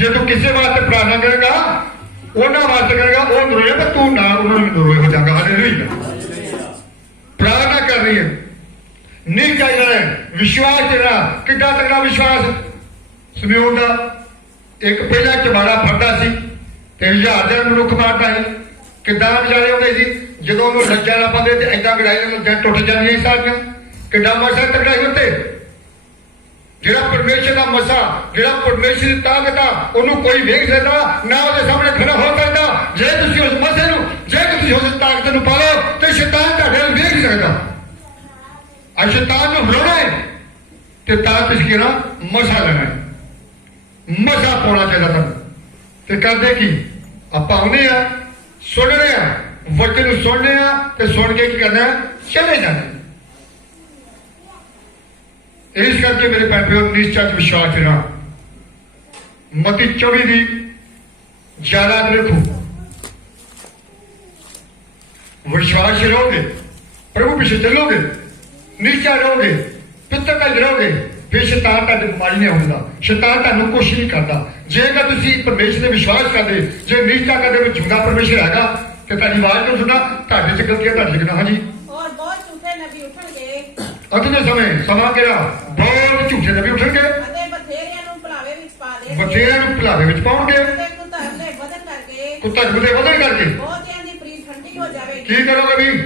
जे तू किसी वास्ते प्रार्थना करेगा उन्होंने वास्ते करेगा वो नरोए पर तू ना उन्होंने नरोए हो जाएगा। हालेलुया। प्रार्थना कर रही है नहीं चाहिए विश्वास तेरा कितना तगड़ा विश्वास। सिमोन का एक पहला चबाड़ा फरदा सी ते 1000 मनुख मारता है किदा बेचारे होंगे सी जो उन्होंने लज्जा ना पाते तो इदा गड़ाई लज्जा टुट जाए सारिया किदा मसा तगड़ा ही होते जिहड़ा परमेश्वर का मसा जिहड़ा परमेश्वर की ताकत आ उन्होंने कोई देख सकता ना उसके सामने खड़ा हो सकता। जे तुसीं उस मसे नूं जे तुसीं उस ताकत नूं पालो तो शैतान तुहाडे वल देख नहीं सकता। आ शैतान नूं बुलाना है तो तुसीं कहना मसा लेना है मसा पाउणा चाहिए तुहानूं ते करदे की आपां आउंदे आ सुनने आ वचन नूं सुनने आ ते सुन के की करना चले जाना। इस करके मेरे भैन भाइयों निश्चय विश्वास रखना मती 24 की ज्यादा रखो विश्वास रहोगे प्रभु पीछे चलोगे निश्चय रहोगे पितरता रहोगे फिर शैतान तुहाडे बीमारी नहीं आउंदा शैतान तुहानूं कुछ नहीं करता। जेकर तुसीं परमेश्वर ने विश्वास करदे जे निश्चय करदे विच जिंदा परमेश्वर हैगा ते तुहाडी आवाज़ नूं सुनना तुहाडे च गलतियां तुहाडे च हाँ जी। और बहुत झूठे नबी उठणगे अगले समय समा केड़ा बहुत झूठे नबी उठणगे ਅਤੇ ਬਥੇਰਿਆਂ ਨੂੰ ਭੁਲਾਵੇ ਵਿੱਚ ਪਾ ਦੇਣਗੇ बथेरिਆਂ ਨੂੰ ਭੁਲਾਵੇ ਵਿੱਚ ਪਾਉਣਗੇ ਤੇ ਕੁਧਰਮ ਦੇ ਵਧਨ ਕਰਕੇ ਕੁਧਰਮ ਦੇ ਵਧਣ ਕਰਕੇ ਬਹੁਤਿਆਂ ਦੀ ਪ੍ਰੀਤ ਠੰਡੀ ਹੋ ਜਾਵੇਗੀ। ਕੀ ਕਰੋਗੇ ਵੀ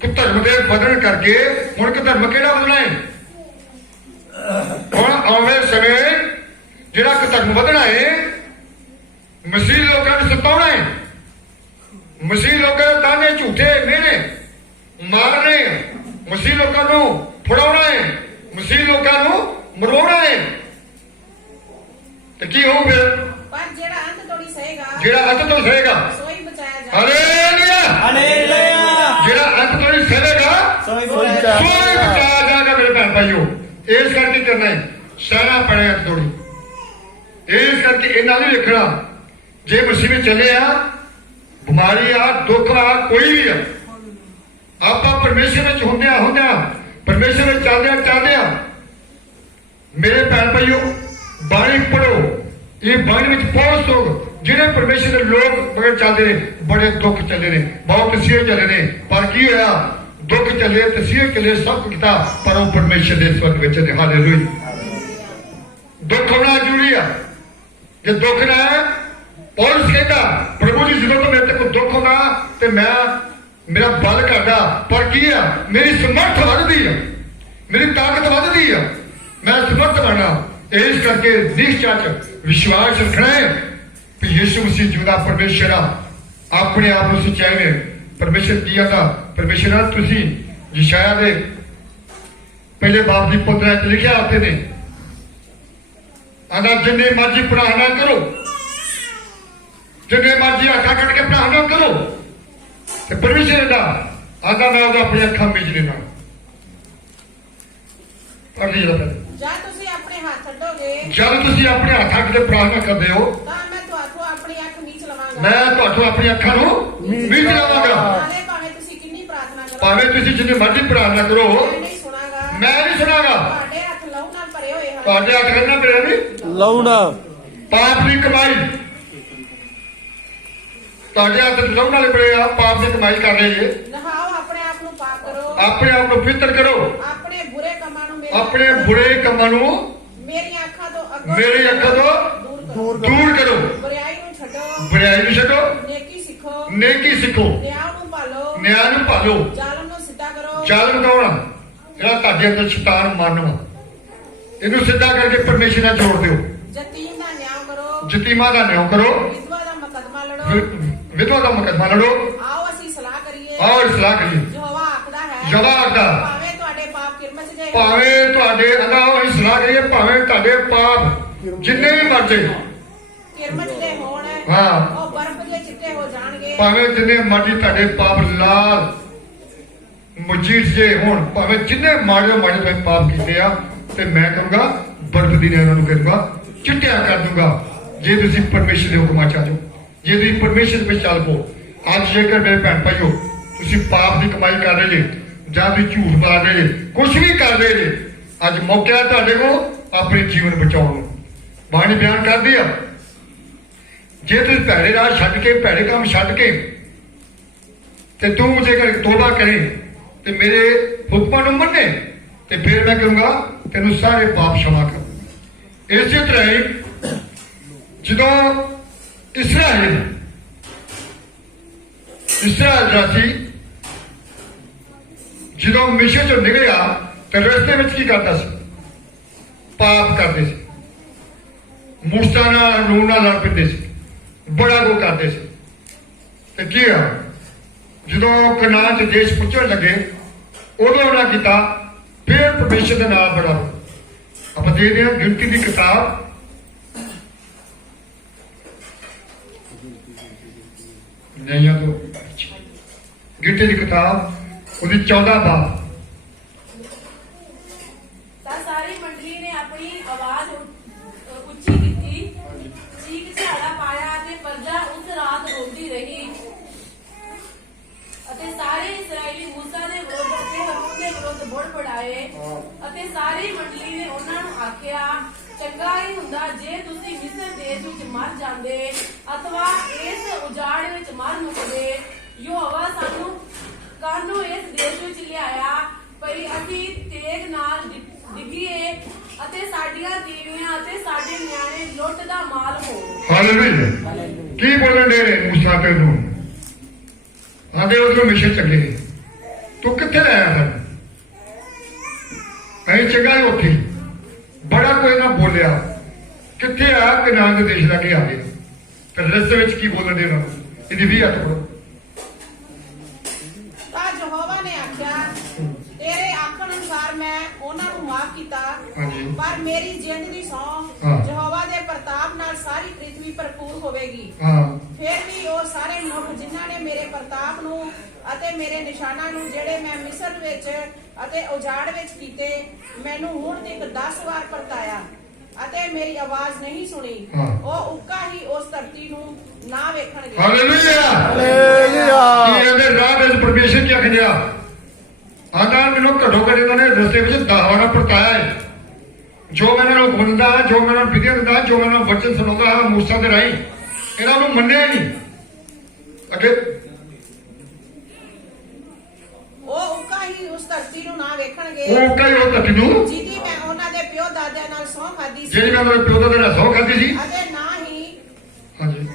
ਕੁਧਰਮ ਦੇ ਵਧਣ ਕਰਕੇ ਹੁਣ ਕੁਧਰਮ ਕਿਹੜਾ ਵਧਣਾ ਹੈ ਹੁਣ ਆਉਣੇ ਸਮੇਂ ਜਿਹੜਾ ਕੁਧਰਮ ਵਧਣਾ ਹੈ ਮਸੀਹ ਲੋਕਾਂ ਨੂੰ ਸਤਾਉਣਾ ਹੈ ਮਸੀਹ ਲੋਕਾਂ ਦੇ ਤਾਨੇ ਝੂਠੇ ਮਿਹਣੇ ਮਾਰਨੇ ਮਸੀਹ ਲੋਕਾਂ ਨੂੰ ਫੜਾਉਣਾ ਹੈ ਮਸੀਹ ਲੋਕਾਂ ਨੂੰ ਮਰਵਾਉਣਾ ਹੈ ਤੇ ਕੀ ਹੋਊਗਾ ਪਰ ਜਿਹੜਾ ਅੰਤ ਤੋੜੀ ਸਹੇਗਾ ਜਿਹੜਾ ਅੰਤ ਤੋਂ ਸਹੇਗਾ ਸੋਈ ਬਚਾਇਆ ਜਾਵੇਗਾ। Hallelujah hallelujah. ਜਿਹੜਾ ਅੰਤ ਤੋਂ ਸਹੇਗਾ ਸੋਈ ਸੋਈ ਬਚਾਇਆ ਬਚਾਇਆ ਜਾਏਗਾ। ਮੇਰੇ ਭੈਣ ਭਾਈਓ ਇਸ ਕਰਕੇ ਕਰਨਾ ਹੈ ਸਹਿਣਾ ਪੈਣਾ ਅੰਤ ਤੋੜੀ ਇਸ ਕਰਕੇ ਇਹਨਾਂ ਨੂੰ ਵੇਖਣਾ ਜੇ ਮਸੀਹ ਵਿੱਚ ਚੱਲੇ ਆ ਬਿਮਾਰੀ ਆ ਦੁੱਖ ਆ ਕੋਈ ਵੀ ਆ ਆਪਾਂ ਪਰਮੇਸ਼ਰ ਵਿੱਚ ਹੁੰਦਿਆਂ ਪਰਮੇਸ਼ਰ ਵਿੱਚ ਚੱਲਦੇ ਆ ਮੇਰੇ ਭੈਣ ਭਾਈਓ ਬਾਣੀ ਪੜੋ ਇਹ ਬਾਣੀ ਵਿੱਚ ਬਹੁਤ ਲੋਕ ਜਿਹੜੇ ਪਰਮੇਸ਼ਰ ਦੇ ਲੋਕ ਬੜੇ ਚੱਲਦੇ ਨੇ ਬੜੇ ਦੁੱਖ ਚੱਲੇ ਨੇ ਬਹੁਤ ਤਸੀਹੇ ਚੱਲੇ ਨੇ ਪਰ ਕੀ ਹੋਇਆ ਦੁੱਖ ਚੱਲੇ ਤਸੀਹੇ ਚੱਲੇ ਸਭ ਕੁਝ ਕੀਤਾ ਪਰ ਉਹ ਪਰਮੇਸ਼ਰ ਦੇ ਸਵਰਗ ਵਿੱਚ ਨੇ। ਹਾਲੇਲੂਇਆ। ਦੁੱਖ ਹੋਣਾ ਜ਼ਰੂਰੀ ਆ ਜੇ ਦੁੱਖ ਨਾ ਹੈ ਪੌਲਸ ਕਹਿੰਦਾ ਪ੍ਰਭੂ ਜੀ ਜਦੋਂ ਤੋਂ ਮੇਰੇ ਤੇ ਕੋਈ ਦੁੱਖ ਹੁੰਦਾ ਤੇ ਮੈਂ ਮੇਰਾ ਬਲ ਘਟਦਾ ਪਰ ਕੀ ਆ ਮੇਰੀ ਸਮਰਥ ਵੱਧਦੀ ਆ ਮੇਰੀ ਤਾਕਤ ਵੱਧਦੀ ਆ ਮੈਂ ਸਮਰਥ ਬਣਨਾ। ਇਸ ਕਰਕੇ ਨਿਸ਼ਚੈ ਚ ਵਿਸ਼ਵਾਸ ਰੱਖਣਾ ਹੈ ਕਿ ਯਿਸੂ ਮਸੀਹ ਜਿਉਂਦਾ ਪਰਮੇਸ਼ਰ ਆ ਆਪਣੇ ਆਪ ਨੂੰ ਸੱਚਾਈ ਨੇ ਪਰਮੇਸ਼ਰ ਕੀ ਆਂਦਾ ਪਰਮੇਸ਼ਰ ਨਾਲ ਤੁਸੀਂ ਯਸ਼ਾਇਆ ਦੇ ਪਹਿਲੇ ਬਾਪ ਦੀ ਪੁੱਤਰਾਂ ਚ ਲਿਖਿਆ ਆਤੇ ਨੇ ਆਂਦਾ ਜਿੰਨੇ ਮਰਜ਼ੀ ਪ੍ਰਾਰਥਨਾ ਕਰੋ ਜਿੰਨੇ ਮਰਜ਼ੀ ਅੱਖਾਂ ਕੱਢ ਕੇ ਪ੍ਰਾਰਥਨਾ ਕਰੋ ਤੇ ਪਰਮੇਸ਼ਰ ਦਾ ਆਂਦਾ ਮੈਂ ਉਹਦਾ ਆਪਣੀ ਅੱਖਾਂ ਵਿੱਚ ਲੈਣਾ ਪੜ੍ਹ ਲਈ ਜਰਾ ਜਦ ਤੁਸੀਂ ਆਪਣੇ ਹੱਥ ਅੱਡੋਗੇ ਜਦ ਤੁਸੀਂ ਆਪਣੇ ਹੱਥਾਂ ਕਿਤੇ ਪ੍ਰਾਰਥਨਾ ਕਰਦੇ ਹੋ ਤਾਂ ਮੈਂ ਤੁਹਾਨੂੰ ਆਪਣੀ ਅੱਖ ਮੀਚ ਲਵਾਂਗਾ। ਮੈਂ ਤੁਹਾਨੂੰ ਆਪਣੀ ਅੱਖਾਂ ਨੂੰ ਮੀਚ ਲਵਾਂਗਾ। ਨਾਲੇ ਭਾਵੇਂ ਤੁਸੀਂ ਕਿੰਨੀ ਪ੍ਰਾਰਥਨਾ ਕਰੋ ਭਾਵੇਂ ਤੁਸੀਂ ਜਿੰਨੀ ਮਰਜ਼ੀ ਪ੍ਰਾਰਥਨਾ ਕਰੋ ਮੈਂ ਨਹੀਂ ਸੁਣਾਗਾ ਮੈਂ ਨਹੀਂ ਸੁਣਾਗਾ। ਤੁਹਾਡੇ ਹੱਥ ਲਹੂ ਨਾਲ ਭਰੇ ਹੋਏ ਹਨ। ਤੁਹਾਡੇ ਹੱਥ ਕਰਨਾ ਮੇਰੇ ਨਹੀਂ ਲਾਉਣਾ ਪਾਪ ਦੀ ਕਮਾਈ ਤੁਹਾਡੇ ਹੱਥ ਲਾਉਣ ਵਾਲੇ ਬੜੇ ਆ ਪਾਪ ਦੀ ਕਮਾਈ ਕਰ ਰਹੇ ਜੇ ਨਹਾਓ ਆਪਣੇ ਆਪ ਨੂੰ ਪਾਪ ਕਰੋ ਆਪਣੇ ਆਪ ਨੂੰ ਪਵਿੱਤਰ ਕਰੋ ਆਪਣੇ ਬੁਰੇ ਕੰਮਾਂ ਨੂੰ ਆਪਣੇ ਬੁਰੇ ਕੰਮਾਂ ਨੂੰ ਮੇਰੀਆਂ ਅੱਖਾਂ ਤੋਂ ਅੱਗੋਂ ਮੇਰੀ ਅੱਖਾਂ ਤੋਂ ਦੂਰ ਕਰੋ ਬੁਰਾਈ ਨੂੰ ਛੱਡੋ ਬੁਰਾਈ ਨੂੰ ਛੱਡੋ ਨੇਕੀ ਸਿੱਖੋ ਨੇਕੀ ਸਿੱਖੋ ਨਿਆਂ ਨੂੰ ਪਾਲੋ ਨਿਆਂ ਨੂੰ ਭਾਲੋ ਜ਼ਾਲਮ ਨੂੰ ਸਿੱਧਾ ਕਰੋ। ਜ਼ਾਲਮ ਕੌਣ ਆ ਜਿਹੜਾ ਤੁਹਾਡੇ ਅੰਦਰ ਸ਼ੈਤਾਨ ਮਾਨਵਾ ਇਹਨੂੰ ਸਿੱਧਾ ਕਰਕੇ ਪਰਮੇਸ਼ਰ ਨਾਲ ਜੋੜ ਦਿਓ। ਯਤੀਮ ਦਾ ਨਿਆਂ ਕਰੋ ਯਤੀਮਾਂ ਦਾ ਨਿਆਂ ਕਰੋ ਵਿਧਵਾ ਦਾ ਮੁਕੱਦਮਾ ਲੜੋ ਵਿਧਵਾ ਦਾ ਮੁਕੱਦਮਾ ਲੜੋ ਆਓ ਅਸੀਂ ਸਲਾਹ ਕਰੀਏ ਔਰ ਸਲਾਹ ਕਰੀਏ ਯਹੋਵਾ ਆਖਦਾ ਹੈ ਯਹੋਵਾ ਆਖਦਾ ਭਾਵੇਂ ਤੁਹਾਡੇ ਪਾਪ ਕਿਰਮਚ ਜੇ ਭਾਵੇਂ ਤੁਹਾਡੇ ਅੰਨਾ ਉਹ ਸਲਾਹ ਕਰੀਏ ਭਾਵੇਂ ਤੁਹਾਡੇ ਪਾਪ ਜਿੰਨੇ ਵੀ ਮਰਜ਼ੇ ਕਿਰਮਚ ਦੇ ਹੋਣ ਹਾਂ। ਉਹ ਬਰਫ਼ ਦੇ ਚਿੱਟੇ ਹੋ ਜਾਣਗੇ। ਭਾਵੇਂ ਜਿੰਨੇ ਮਰਜ਼ੀ ਤੁਹਾਡੇ ਪਾਪ ਲਾਲ ਮੁਜੀਦ ਜੇ ਹੋਣ ਭਾਵੇਂ ਜਿੰਨੇ ਮਾੜੇ ਤੁਸੀਂ ਪਾਪ ਕੀਤੇ ਆ ਤੇ ਮੈਂ ਕਰੂੰਗਾ ਬਰਫ਼ ਦੀ ਨੇ ਉਹਨਾਂ ਨੂੰ ਕਰੂੰਗਾ ਚਿੱਟਿਆ ਕਰ ਦੂੰਗਾ ਜੇ ਤੁਸੀਂ ਪਰਮੇਸ਼ਰ ਦੇ ਹੁਕਮਾਂ ਚ ਆ ਜਾਓ ਜੇ ਤੁਸੀਂ ਪਰਮੇਸ਼ਰ ਵਿੱਚ ਚੱਲ ਪੋ। ਅੱਜ ਜੇਕਰ ਮੇਰੇ ਭੈਣ ਭਾਈਓ ਤੁਸੀਂ ਪਾਪ ਦੀ ਕਮਾਈ ਕਰ ਰਹੇ ਜੇ ਜਾਂ ਤੁਸੀਂ ਝੂਠ ਮਾਰ ਰਹੇ ਜੇ ਕੁਛ ਵੀ ਕਰ ਰਹੇ ਜੇ ਅੱਜ ਮੌਕਾ ਤੁਹਾਡੇ ਕੋਲ ਆਪਣੇ ਜੀਵਨ ਬਚਾਉਣ ਨੂੰ ਬਾਣੀ ਬਿਆਨ ਕਰਦੀ ਆ, ਜੇ ਤੁਸੀਂ ਭੈੜੇ ਰਾਹ ਛੱਡ ਕੇ, ਭੈੜੇ ਕੰਮ ਛੱਡ ਕੇ ਤੇ ਤੂੰ ਜੇਕਰ ਤੋਬਾ ਕਰੇ ਤੇ ਮੇਰੇ ਹੁਕਮਾਂ ਨੂੰ ਮੰਨੇ ਤੇ ਫਿਰ ਮੈਂ ਕਹੂੰਗਾ ਤੈਨੂੰ ਸਾਰੇ ਪਾਪ क्षमा ਕਰ। ਇਸੇ ਤਰ੍ਹਾਂ ਹੀ ਜਦੋਂ ਇਸਰਾਇਲ ਜਿਹੜਾ ਸੀ, ਜਦੋਂ ਮਿਸ਼ਨ ਚੋਂ ਨਿਕਲਿਆ ਤੇ ਰਸਤੇ ਵਿੱਚ ਕੀ ਕਰਦਾ ਸੀ? ਪਾਪ ਕਰਦੇ ਸੀ, ਮੂਸਾ ਨਾਲ ਨੂਨ ਨਾਲ ਲੜ ਪੈਂਦੇ ਸੀ, ਬੜਾ ਕੁਝ ਕਰਦੇ ਸੀ। ਤੇ ਕੀ ਆ, ਜਦੋਂ ਕਨਾਨ ਦੇ ਦੇਸ਼ ਪੁੱਜਣ ਲੱਗੇ ਉਦੋਂ ਉਹਨਾਂ ਕੀਤਾ ਫਿਰ ਪਰਮੇਸ਼ਰ ਦੇ ਨਾਲ ਬੜਾ। ਆਪਾਂ ਦੇਖਦੇ ਹਾਂ ਗਿਣਤੀ ਦੀ ਕਿਤਾਬ ਨਹੀਂ ਆ ਤੋਂ ਗਿਣਤੀ ਦੀ ਕਿਤਾਬ ਉਹਦੀ 14 ਬਾਬ। ਤਾਂ ਸਾਰੀ ਮੰਡਲੀ ਨੇ ਆਪਣੀ ਆਵਾਜ਼ ਉੱਚੀ ਕੀਤੀ, ਚੀਕ ਝਾੜਾ ਪਾਇਆ ਤੇ ਪਰਜਾ ਉਸ ਰਾਤ ਰੋਂਦੀ ਰਹੀ। ਅਤੇ ਸਾਰੇ ਇਸਰਾਏਲੀ ਮੂਸਾ ਦੇ ਵਿਰੁੱਧ ਅਤੇ ਹਾਰੂਨ ਦੇ ਵਿਰੁੱਧ ਬੁੜਬੁੜਾਏ। ਅਤੇ ਸਾਰੀ ਮੰਡਲੀ ਨੇ ਉਹਨਾਂ ਨੂੰ ਆਖਿਆ, ਚੰਗਾ ਹੀ ਹੁੰਦਾ ਜੇ ਤੁਸੀਂ ਮਿਸਰ ਦੇਸ਼ ਵਿੱਚ ਮਰ ਜਾਂਦੇ ਅਥਵਾ ਇਸ ਉਜਾੜ ਵਿੱਚ ਮਰ ਮੁੱਕਦੇ। ਯਹੋਵਾ ਸਾਨੂੰ ਕਾਹਨੂੰ ਇਸ ਦੇਸ਼ ਵਿੱਚ ਲਿਆਇਆ ਭਈ ਅਸੀਂ ਤੇਗ ਨਾਲ ਡਿੱਗੀਏ ਅਤੇ ਸਾਡੀਆਂ ਤੀਵੀਆਂ ਅਤੇ ਸਾਡੇ ਨਿਆਣੇ ਲੁੱਟ ਦਾ ਮਾਲ ਹੋਣ। ਹਾਲੇਲੂਇਆ। ਕੀ ਬੋਲਣ ਦੇ ਰਹੇ ਮੂਸਾ ਤੇ ਨੂੰ? ਆਂਦੇ ਉਧਰੋਂ ਮਿਸ਼ਨ ਚੱਲੇ, ਤੂੰ ਕਿੱਥੇ ਆਇਆ ਫਿਰ? ਅਸੀਂ ਚੰਗਾ ਹੀ ਉੱਥੇ ਬੜਾ ਕੋਈ ਨਾ ਬੋਲਿਆ, ਕਿੱਥੇ ਆ ਕਨਾਨ ਦੇ ਦੇਸ਼ ਲੱਗੇ ਆ ਗਏ। ਫਿਰ ਰਸਤੇ ਵਿੱਚ ਕੀ ਬੋਲਣ ਦੇ ਉਹਨਾਂ ਨੂੰ? ਇਹਦੀ 20 ਹੱਥ ਪੜੋ। ਤਾਂ ਯਹੋਵਾ ਨੇ ਆਖਿਆ, ਤੇਰੇ ਆਖਣ ਅਨੁਸਾਰ ਮੈਂ ਉਹਨਾਂ ਨੂੰ ਮਾਫ ਕੀਤਾ, ਹਾਂਜੀ। ਪਰ ਮੇਰੀ ਜਿੰਦ ਦੀ ਸਹੁੰ ਹਾਂ। ਯਹੋਵਾ ਦੇ ਪ੍ਰਤਾਪ ਨਾਲ ਸਾਰੀ ਪ੍ਰਿਥਵੀ ਭਰਪੂਰ ਹੋਵੇਗੀ। ਹਾਂ, ਫਿਰ ਵੀ ਉਹ ਸਾਰੇ ਮਨੁੱਖ ਜਿਨ੍ਹਾਂ ਨੇ ਮੇਰੇ ਪ੍ਰਤਾਪ ਨੂੰ ਅਤੇ ਮੇਰੇ ਨਿਸ਼ਾਨਾਂ ਨੂੰ ਜਿਹੜੇ ਮੈਂ ਮਿਸਰ ਵਿੱਚ ਅਤੇ ਉਜਾੜ ਵਿੱਚ ਕੀਤੇ, ਮੈਨੂੰ ਹੁਣ ਤੱਕ 10 ਵਾਰ ਪਰਤਾਇਆ ਅਤੇ ਮੇਰੀ ਆਵਾਜ਼ ਨਹੀਂ ਸੁਣੀ, ਹਾਂ। ਉਹ ਉੱਕਾ ਹੀ ਉਸ ਧਰਤੀ ਨੂੰ ਨਾ ਵੇਖਣਗੇ। ਹਾਲੇਲੂਇਆ। ਹਾਲੇਲੂਇਆ। ਕੀ ਇਹਦੇ ਰਾਹ ਵਿੱਚ ਪਰਮੇਸ਼ਰ ਕੀ ਆਖਿਆ? ਆਂਦਾ ਮੈਨੂੰ ਘੱਟੋ ਘੱਟ ਇਹਨਾਂ ਨੇ ਰਸਤੇ ਵਿੱਚ 10 ਵਾਰ ਪਰਤਾਇਆ ਹੈ। ਜੋ ਮੈਂ ਇਹਨਾਂ ਨੂੰ ਹੁਕਮ ਦਿੰਦਾ, ਜੋ ਮੈਂ ਇਹਨਾਂ ਨੂੰ ਵਿਧੀਆਂ ਦਿੰਦਾ, ਜੋ ਮੈਂ ਇਹਨਾਂ ਨੂੰ ਵਚਨ ਸੁਣਾਉਂਦਾ ਹਾਂ ਮੂਸਾ ਦੇ ਰਾਹੀਂ, ਇਹਨਾਂ ਨੂੰ ਮੰਨਿਆ ਨਹੀਂ। ਅੱਗੇ ਉਹ ਉੱਕਾ ਹੀ ਉਸ ਧਰਤੀ ਨੂੰ ਨਾ ਵੇਖਣਗੇ ਉਹ ਕਈ ਉਹ ਧਰਤੀ ਨੂੰ ਜਿਹਦੀ ਮੈਂ ਉਹਨਾਂ ਦੇ ਪਿਓ ਦਾਦਿਆਂ ਨਾਲ ਸਹੁੰ ਖਾਦੀ ਸੀ, ਜਿਹੜੀ ਮੈਂ ਮੇਰੇ ਪਿਓ ਦਾ ਸਹੁੰ ਖਾਧੀ ਸੀ। ਅਤੇ ਨਾ ਹੀ ਹਾਂਜੀ।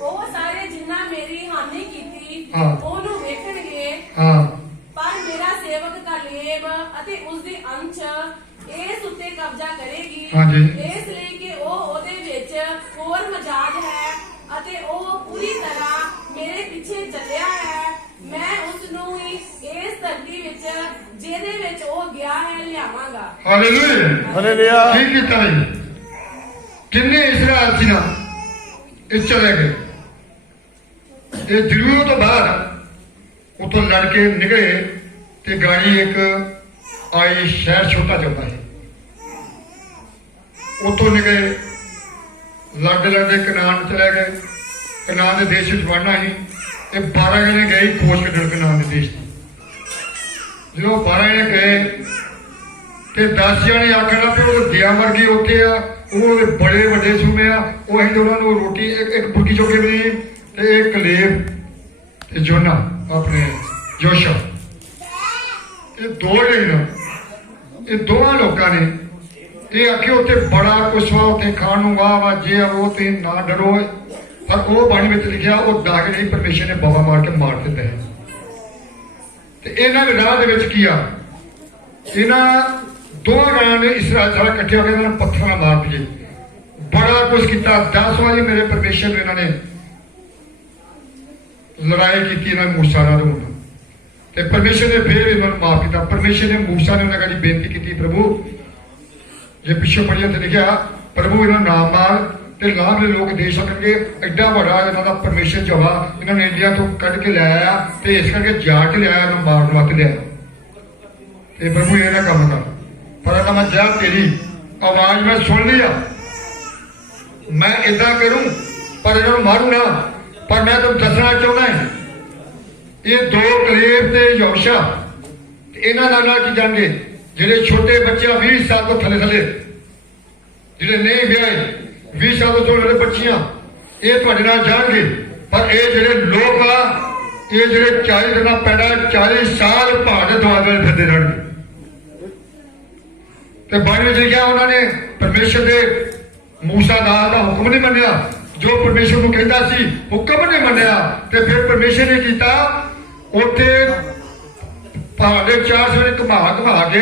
ਉਹ ਸਾਰੇ ਜਿਨ੍ਹਾਂ ਮੇਰੀ ਹਾਨੀ ਕੀਤੀ ਹਾਂ। ਉਹਨੂੰ ਵੇਖਣਗੇ, ਹਾਂ, ਪਰ ਮੇਰਾ ਸੇਵਕ ਕਾਲੇਬ ਅਤੇ ਉਸ ਦੀ ਅੰਸ਼ ਇਸ ਉੱਤੇ ਕਬਜ਼ਾ ਕਰੇਗੀ। ਹਾਂਜੀ। ਇਸ ਲਈ ਕਿ ਉਹ ਉਹਦੇ ਵਿੱਚ ਹੋਰ ਮਜਾਜ ਹੈ ਅਤੇ ਉਹ ਪੂਰੀ ਤਰ੍ਹਾਂ ਮੇਰੇ ਪਿੱਛੇ ਚੱਲਿਆ ਹੈ। ਮੈਂ ਉਸ ਨੂੰ ਹੀ ਇਸ ਧਰਤੀ ਵਿੱਚ ਜਿਹਦੇ ਵਿੱਚ ਉਹ ਗਿਆ ਹੈ ਲਿਆਵਾਂਗਾ। ਹਾਲੇਲੂਇਆ। ਹਾਲੇਲੂਇਆ। ਕੀ ਕੀਤਾ ਜੀ? ਕਿੰਨੇ ਇਸਰਾਇਲ ਸੀ ਨਾ ਇਹ ਚਲੇ ਗਏ। ਇਹ ਜ਼ਰੂਰ ਤੋਂ ਬਾਅਦ ਉਤੋਂ ਲੜ ਕੇ ਨਿਕਲੇ ਤੇ ਗਾੜੀ ਇੱਕ ਆਈ, ਸ਼ਹਿਰ ਛੋਟਾ ਜਿਹਾ ਹੈ, ਉਤੋਂ ਨਿਕਲੇ ਲੜਦੇ ਲੜਦੇ ਕਨਾਨ ਚਲੇ ਗਏ। ਕਨਾਨ ਦੇ ਦੇਸ਼ ਵਿੱਚ ਵੜਨਾ ਸੀ। ਇਹ 12 ਜਣੇ ਗਏ ਖੋਜ ਕੱਢਣ ਕਨਾਨ ਦੇ ਦੇਸ਼ ਦੀ। ਜਦੋਂ 12 ਜਣੇ ਗਏ ਤੇ 10 ਜਣੇ ਆਖਣ ਲੱਗੇ ਉਹ ਦਿਆ ਵਰਗੀ ਉੱਥੇ ਆ, ਉਹ ਬੜੇ ਵੱਡੇ ਸੂਮੇ ਆ, ਉਹ ਅਸੀਂ ਉਹਨਾਂ ਨੂੰ ਰੋਟੀ ਇੱਕ ਬੁਰਕੀ ਚੋਕੇ ਵੀ ਤੇ ਇੱਕ ਕਲੇਬ ਤੇ ਜੋਨਾ ਆਪਣੇ ਜੋਸ਼ਾ, ਇਹ ਦੋ ਜਿਹੜੇ ਨਾ, ਇਹ ਦੋਵਾਂ ਲੋਕਾਂ ਨੇ ਇਹ ਆਖੇ ਉੱਥੇ ਬੜਾ ਕੁਛ ਵਾ, ਉੱਥੇ ਖਾਣ ਨੂੰ ਵਾਹ ਵਾ, ਜੇ ਉਹ ਤੇ ਨਾ ਡਰੋ। ਪਰ ਉਹ ਬਾਣੀ ਵਿੱਚ ਲਿਖਿਆ ਉਹ ਦਾਗ ਨਹੀਂ, ਪਰਮੇਸ਼ਰ ਨੇ ਬਾਬਾ ਮਾਰ ਕੇ ਮਾਰ ਦਿੱਤਾ ਹੈ। ਤੇ ਇਹਨਾਂ ਦੇ ਰਾਹ ਦੇ ਵਿੱਚ ਕੀ ਆ, ਇਹਨਾਂ ਦੋਵਾਂ ਗਾਇਆਂ ਨੇ ਇਸਰਾਇਲ ਸਾਰਾ ਇਕੱਠੇ ਹੋ ਕੇ ਇਹਨਾਂ ਨੂੰ ਪੱਥਰਾਂ ਨਾਲ ਮਾਰ ਦਿੱਤੇ। ਬੜਾ ਕੁਛ ਕੀਤਾ। 10 ਵਾਰੀ ਮੇਰੇ ਪਰਮੇਸ਼ਰ ਨੇ ਇਹਨਾਂ ਨੇ ਲੜਾਈ ਕੀਤੀ ਇਹਨਾਂ ਮੂਸਾ ਨਾਲ ਤੇ ਪਰਮੇਸ਼ਰ ਨੇ ਫੇਰ ਇਹਨਾਂ ਨੂੰ ਮਾਫ ਕੀਤਾ। ਪਰਮੇਸ਼ਰ ਨੇ ਮੂਸਾ ਨੇ ਉਹਨਾਂ ਕੋਲ ਬੇਨਤੀ ਕੀਤੀ, ਪ੍ਰਭੂ ਜੇ ਪਿੱਛੇ ਪੜੀਆਂ ਤੇ ਲਿਖਿਆ ਪ੍ਰਭੂ ਇਹਨਾਂ ਨਾਮ ਮਾਰ ਤੇ ਲਾਭ ਦੇ ਲੋਕ ਦੇ ਸਕਣਗੇ। ਐਡਾ ਵੱਡਾ ਇਹਨਾਂ ਦਾ ਪਰਮੇਸ਼ਰ ਜਵਾ ਇਹਨਾਂ ਨੇ ਇੰਡੀਆ ਤੋਂ ਕੱਢ ਕੇ ਲਿਆਇਆ ਤੇ ਇਸ ਕਰਕੇ ਜਾ ਕੇ ਲਿਆਇਆ, ਇਹਨਾਂ ਮਾਰਨ ਵਾਸਤੇ ਲਿਆਇਆ। ਤੇ ਪ੍ਰਭੂ ਇਹ ਨਾ ਕੰਮ ਕਰ, ਪਰ ਤਾਂ ਮੈਂ ਜਾ ਤੇਰੀ ਆਵਾਜ਼ ਮੈਂ ਸੁਣ ਲਈ ਆ मैं इदा करूं पर इन्होंने मारू ना। पर मैं तुम दसना चाहना है ये दो कलेब ते यौशा इन्हां नाल की जाएंगे ਜਿਹੜੇ छोटे बच्चे 20 साल तो थले थले ਜਿਹੜੇ नहीं ਵਿਆਹੇ 20 साल तो छोटे बच्चियां ये ਤੁਹਾਡੇ ਨਾਲ ਜਾਣਗੇ। पर ये ਜਿਹੜੇ लोग आ ये ਜਿਹੜੇ 40 ਦਿਨਾਂ ਪੈਦਾ 40 ਸਾਲ ਭਾਰਤ ਦੁਆਰੇ ਫਿਰਦੇ ਰਹਿਣਗੇ। ਤੇ ਬਾਣੀ ਵਿੱਚ ਲਿਖਿਆ ਉਹਨਾਂ ਨੇ ਪਰਮੇਸ਼ਰ ਦੇ मूसा ਦਾ ਹੁਕਮ ਨਹੀਂ ਮੰਨਿਆ। जो परमेश्वर ਨੂੰ ਕਹਿੰਦਾ ਸੀ ਹੁਕਮ ਨਹੀਂ ਮੰਨਿਆ ਤੇ ਫਿਰ ਪਰਮੇਸ਼ਰ ਨੇ ਕੀਤਾ ਉੱਥੇ ਪਹਾੜ ਦੇ 4 ਸਵੇਰੇ ਘੁਮਾ ਕੇ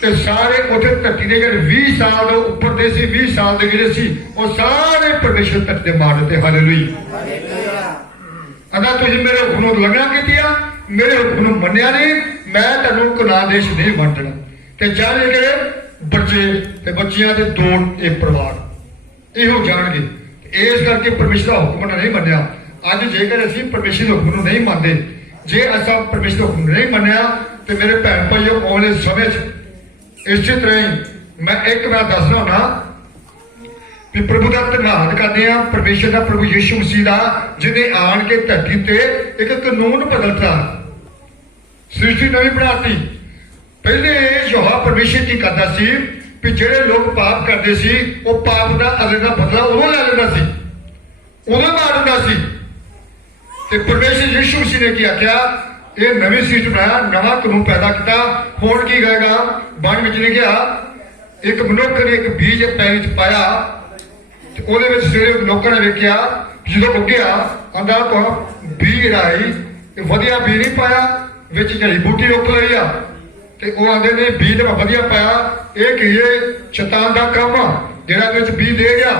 ਤੇ ਸਾਰੇ ਉੱਥੇ ਧਰਤੀ ਦੇ ਜਿਹੜੇ 20 ਸਾਲ ਤੋਂ ਉੱਪਰ ਦੇ ਸੀ 20 ਸਾਲ ਦੇ ਜਿਹੜੇ ਸੀ ਉਹ ਸਾਰੇ ਪਰਮੇਸ਼ਰ ਧਰਤੀ ਤੇ ਮਾਰ ਦਿੱਤੇ। ਹਾਲੇਲੂਇਆ। ਅਦਾ ਤੁਸੀਂ ਮੇਰੇ ਹੁਕਮ ਨੂੰ ਉਲੰਘਣਾ ਕੀਤੀ ਆ ਮੇਰੇ ਹੁਕਮ ਨੂੰ ਮੰਨਿਆ ਨਹੀਂ ਮੈਂ ਤੁਹਾਨੂੰ ਕਨਾਨ ਦੇਸ਼ ਨਹੀਂ ਵੰਡਣਾ। ਤੇ ਜਾਣੇ ਕਿ ਬੱਚੇ ਤੇ ਬੱਚਿਆਂ ਦੇ ਦੋ ਇਹ ਪਰਿਵਾਰ ਇਹੋ ਜਾਣਗੇ। ਇਸ ਕਰਕੇ ਪਰਮੇਸ਼ਰ ਦਾ ਹੁਕਮ ਨਹੀਂ ਮੰਨਿਆ। ਅੱਜ ਜੇਕਰ ਅਸੀਂ ਪਰਮੇਸ਼ਰ ਦੇ ਹੁਕਮ ਨੂੰ ਨਹੀਂ ਮੰਨਦੇ ਜੇ ਅਸਾਂ ਪਰਮੇਸ਼ਰ ਦਾ ਹੁਕਮ ਨਹੀਂ ਮੰਨਿਆ ਤੇ ਮੇਰੇ ਭੈਣ ਭਾਈਓ ਆਉਣ ਵਾਲੇ ਸਮੇਂ 'ਚ ਇਸੇ ਤਰ੍ਹਾਂ ਹੀ ਮੈਂ ਇੱਕ ਵਾਰ ਦੱਸਣਾ ਹੁੰਦਾ ਵੀ ਪ੍ਰਭੂ ਦਾ ਧੰਨਵਾਦ ਕਰਦੇ ਆ ਪਰਮੇਸ਼ਰ ਦਾ ਪ੍ਰਭੂ ਯਿਸੂ ਮਸੀਹ ਦਾ ਜਿਹਨੇ ਆਣ ਕੇ ਧਰਤੀ ਤੇ ਇੱਕ ਕਾਨੂੰਨ ਬਦਲਤਾ ਸ੍ਰਿਸ਼ਟੀ ਨਵੀਂ ਬਣਾਤੀ। ਪਹਿਲੇ ਯਹੋਵਾ ਪਰਮੇਸ਼ਰ ਕੀ ਕਰਦਾ ਸੀ ਵੀ ਜਿਹੜੇ ਲੋਕ ਪਾਪ ਕਰਦੇ ਸੀ ਉਹ ਪਾਪ ਦਾ ਅਗਲੇ ਦਾ ਬਦਲਾ ਉਦੋਂ ਲੈ ਲੈਂਦਾ ਸੀ ਉਦੋਂ ਮਾਰ ਦਿੰਦਾ ਸੀ। ਤੇ ਪਰਮੇਸ਼ਰ ਯਿਸੂ ਮਸੀਹ ਨੇ ਕੀ ਆਖਿਆ ਇਹ ਨਵੀਂ ਸ੍ਰਿਸ਼ਟੀ ਬਣਾਇਆ ਨਵਾਂ ਕਾਨੂੰਨ ਪੈਦਾ ਕੀਤਾ। ਹੁਣ ਕੀ ਕਹੇਗਾ ਬਾਣੀ ਵਿੱਚ ਲਿਖਿਆ ਇੱਕ ਮਨੁੱਖ ਨੇ ਇੱਕ ਬੀਜ ਪੈਰ ਵਿੱਚ ਪਾਇਆ ਤੇ ਉਹਦੇ ਵਿੱਚ ਸਵੇਰੇ ਲੋਕਾਂ ਨੇ ਵੇਖਿਆ ਜਦੋਂ ਉੱਗਿਆ ਆਂਦਾ ਤਾਂ ਬੀਜ ਰਾਈ ਵਧੀਆ ਬੀਜ ਨਹੀਂ ਪਾਇਆ ਵਿੱਚ ਝੜੀ ਬੂਟੀ ਉੱਗ ਲਈ ਆ ਤੇ ਉਹ ਆਂਦੇ ਨੇ ਬੀਜ ਤਾਂ ਵਧੀਆ ਪਾਇਆ ਇਹ ਕੀ ਇਹ ਸ਼ੈਤਾਨ ਦਾ ਕੰਮ ਆ ਜਿਹੜਾ ਵਿੱਚ ਬੀਜ ਦੇ ਗਿਆ।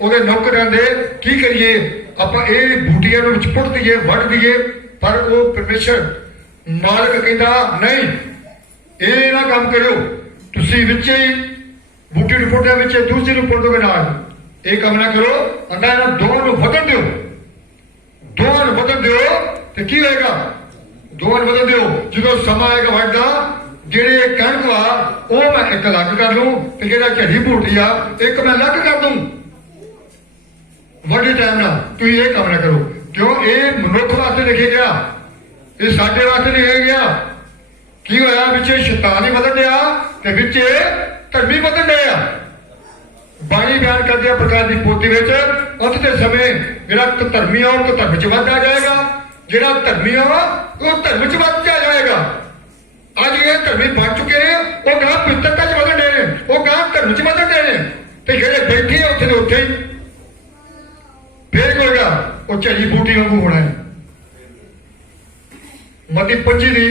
ਉਹਦੇ ਨੌਕਰਾਂ ਦੇ ਕੀ ਕਰੀਏ ਆਪਾਂ ਇਹ ਬੂਟੀਆਂ ਨੂੰ ਵਿੱਚ ਪੁੱਟ ਦਈਏ ਵੱਢ ਦਈਏ ਪਰ ਉਹ ਪਰਮੇਸ਼ਰ ਮਾਲਕ ਕਹਿੰਦਾ ਨਹੀਂ ਇਹ ਨਾ ਕੰਮ ਕਰਿਓ ਤੁਸੀਂ ਵਿੱਚ ਹੀ ਬੂਟੀ ਨੂੰ ਪੁੱਟਿਆ ਵਿੱਚ ਦੂਸਰੀ ਨੂੰ ਪੁੱਟ ਦੋਗੇ ਨਾਲ ਇਹ ਕੰਮ ਨਾ ਕਰੋ। ਅੰਦਾ ਇਹਨਾਂ ਦੋਵਾਂ ਨੂੰ ਵਧਣ ਦਿਓ ਦੋਵਾਂ ਨੂੰ ਵਧਣ ਦਿਓ ਤੇ ਕੀ ਹੋਏਗਾ ਦੋਵਾਂ ਨੂੰ ਵਧਣ ਦਿਓ। ਜਦੋਂ ਸਮਾਂ ਆਏਗਾ ਵੱਡਾ ਜਿਹੜੇ ਕਣਕ ਵਾ ਉਹ ਮੈਂ ਇੱਕ ਅਲੱਗ ਕਰ ਲੂੰ ਤੇ ਜਿਹੜਾ ਝੜੀ ਬੂਟੀ ਆ ਇੱਕ ਮੈਂ ਅਲੱਗ ਕਰ ਦੂੰ ਵੱਡੇ ਟਾਈਮ ਨਾਲ। ਤੁਸੀਂ ਇਹ ਕੰਮ ਨਾ ਕਰੋ ਕਿਉਂ ਇਹ ਮਨੁੱਖ ਵਾਸਤੇ ਲਿਖਿਆ ਗਿਆ ਇਹ ਸਾਡੇ ਵਾਸਤੇ ਲਿਖਿਆ ਗਿਆ। ਕੀ ਹੋਇਆ ਵਿੱਚ ਸ਼ੈਤਾਨ ਹੀ ਵਧਣ ਡਿਆ ਤੇ ਵਿੱਚ ਧਰਮੀ ਵਧਣ ਡਿਆ। ਬਾਣੀ ਬਿਆਨ ਕਰਦੀ ਆ ਪ੍ਰਕਾਰ ਦੀ ਪੋਥੀ ਵਿੱਚ ਅੰਤ ਦੇ ਸਮੇਂ ਜਿਹੜਾ ਧਰਮੀ ਆ ਉਹ ਧਰਮ ਚ ਵੱਧਦਾ ਜਾਏਗਾ ਜਿਹੜਾ ਧਰਮੀ ਆ ਉਹ ਧਰਮ ਚ ਵੱਧਦਾ ਜਾਏਗਾ। ਅੱਜ ਇਹ ਧਰਮੀ ਬਣ ਚੁੱਕੇ ਨੇ ਉਹ ਗਾਂ ਪਿੱਤਰਤਾ ਚ ਵਧਣ ਡੇ ਨੇ ਉਹ ਗਾਂ ਧਰਮ ਚ ਵਧਣ ਡੇ ਨੇ ਤੇ ਜਿਹੜੇ ਬੈਠੇ ਉੱਥੇ ਦੇ ਉੱਥੇ ਹੀ ਫੇਰ ਹੋਏਗਾ ਉਹ ਝੜੀ ਬੂਟੀ ਵਾਂਗੂ ਹੋਣਾ ਹੈ। ਮਤੀ 25 ਦੀ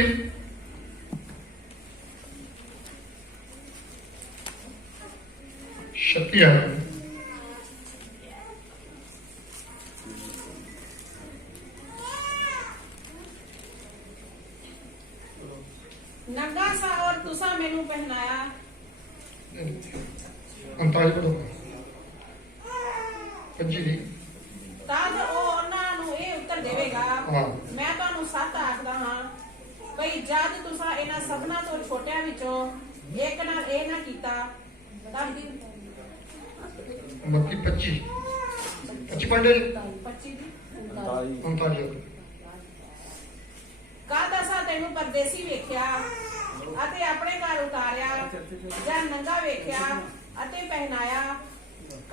ਸ਼ਕਤੀ ਆ नंगा सा और तुसा मैनू पहनाया 39 ਪੜੋ 25 ਦੀ ਤਦ ਉਹ ਉਹਨਾਂ ਨੂੰ ਇਹ ਉੱਤਰ ਦੇਵੇਗਾ ਮੈਂ ਤੁਹਾਨੂੰ ਸੱਚ ਆਖਦਾ ਹਾਂ ਭਈ ਜਦ ਤੁਸਾਂ ਇਹਨਾਂ ਸਭਨਾਂ ਤੋਂ ਛੋਟਿਆਂ ਵਿੱਚੋਂ ਇੱਕ ਨਾਲ ਇਹ ਨਾ ਕੀਤਾ ਤਾਂ ਮੱਤੀ 25 ਪੜ੍ਹਦੇ 25 ਦੀ 39 ਕਦ ਅਸਾਂ ਤੈਨੂੰ ਪਰਦੇਸੀ ਵੇਖਿਆ ਅਤੇ ਆਪਣੇ ਘਰ ਉਤਾਰਿਆ ਜਾਂ ਨੰਗਾ ਵੇਖਿਆ ਅਤੇ ਪਹਿਨਾਇਆ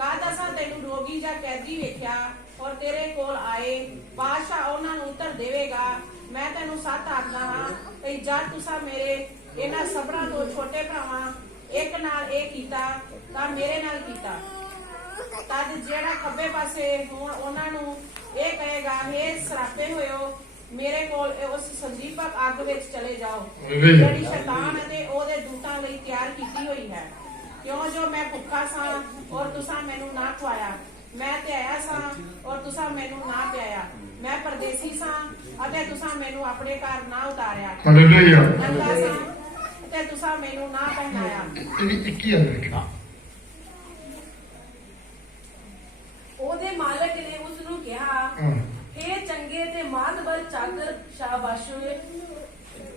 ਕਦ ਅਸਾਂ ਤੈਨੂੰ ਰੋਗੀ ਜਾਂ ਕੈਦੀ ਵੇਖਿਆ ਔਰ ਤੇਰੇ ਕੋਲ ਆਏ ਬਾਦਸ਼ਾਹ ਉਹਨਾਂ ਨੂੰ ਉੱਤਰ ਦੇਵੇਗਾ ਮੈਂ ਤੈਨੂੰ ਸੱਚ ਆਖਦਾ ਹਾਂ ਕਿ ਜਦ ਤੁਸਾਂ ਮੇਰੇ ਇਹਨਾਂ ਸਭਨਾਂ ਤੋਂ ਛੋਟੇ ਭਰਾਵਾਂ ਇੱਕ ਨਾਲ ਇਹ ਕੀਤਾ ਤਾਂ ਮੇਰੇ ਨਾਲ ਕੀਤਾ। ਤਦ ਜਿਹੜਾ ਖੱਬੇ ਪਾਸੇ ਹੋਣ ਉਹਨਾਂ ਨੂੰ ਇਹ ਕਹੇਗਾ ਹੇ ਸਰਾਪੇ ਹੋਇਓ ਮੇਰੇ ਕੋਲ ਉਸ ਸੰਜੀਵਕ ਅੱਗ ਵਿੱਚ ਚਲੇ ਜਾਓ ਜਿਹੜੀ ਸ਼ੈਤਾਨ ਅਤੇ ਉਹਦੇ ਦੂਤਾਂ ਲਈ ਤਿਆਰ ਕੀਤੀ ਹੋਈ ਹੈ। ਕਿਉਂ ਜੋ ਮੈਂ ਭੁੱਖਾ ਸਾਂ ਔਰ ਤੁਸਾਂ ਮੈਨੂੰ ਨਾ ਖਵਾਇਆ ਮੈਂ ਧਿਆਇਆ ਸਾਂ ਔਰ ਤੁਸਾਂ ਮੈਨੂੰ ਨਾ ਪਿਆਇਆ ਮੈਂ ਪਰਦੇਸੀ ਸਾਂ ਅਤੇ ਤੁਸਾਂ ਮੈਨੂੰ ਆਪਣੇ ਘਰ ਨਾ ਉਤਾਰਿਆ ਹਾਲੇਲੂਇਆ ਨੰਗਾ ਸਾਂ ਅਤੇ ਤੁਸਾਂ ਮੈਨੂੰ ਨਾ ਪਹਿਨਾਇਆ। ਇਹਦੀ 21 ਆ ਦੇਖਾ ਉਹਦੇ ਮਾਲਕ ਨੇ ਉਸ ਨੂੰ ਕਿਹਾ ਇਹ ਚੰਗੇ ਤੇ ਮਾਤਬਰ ਚਾਦਰ ਸ਼ਾਬਾਸ਼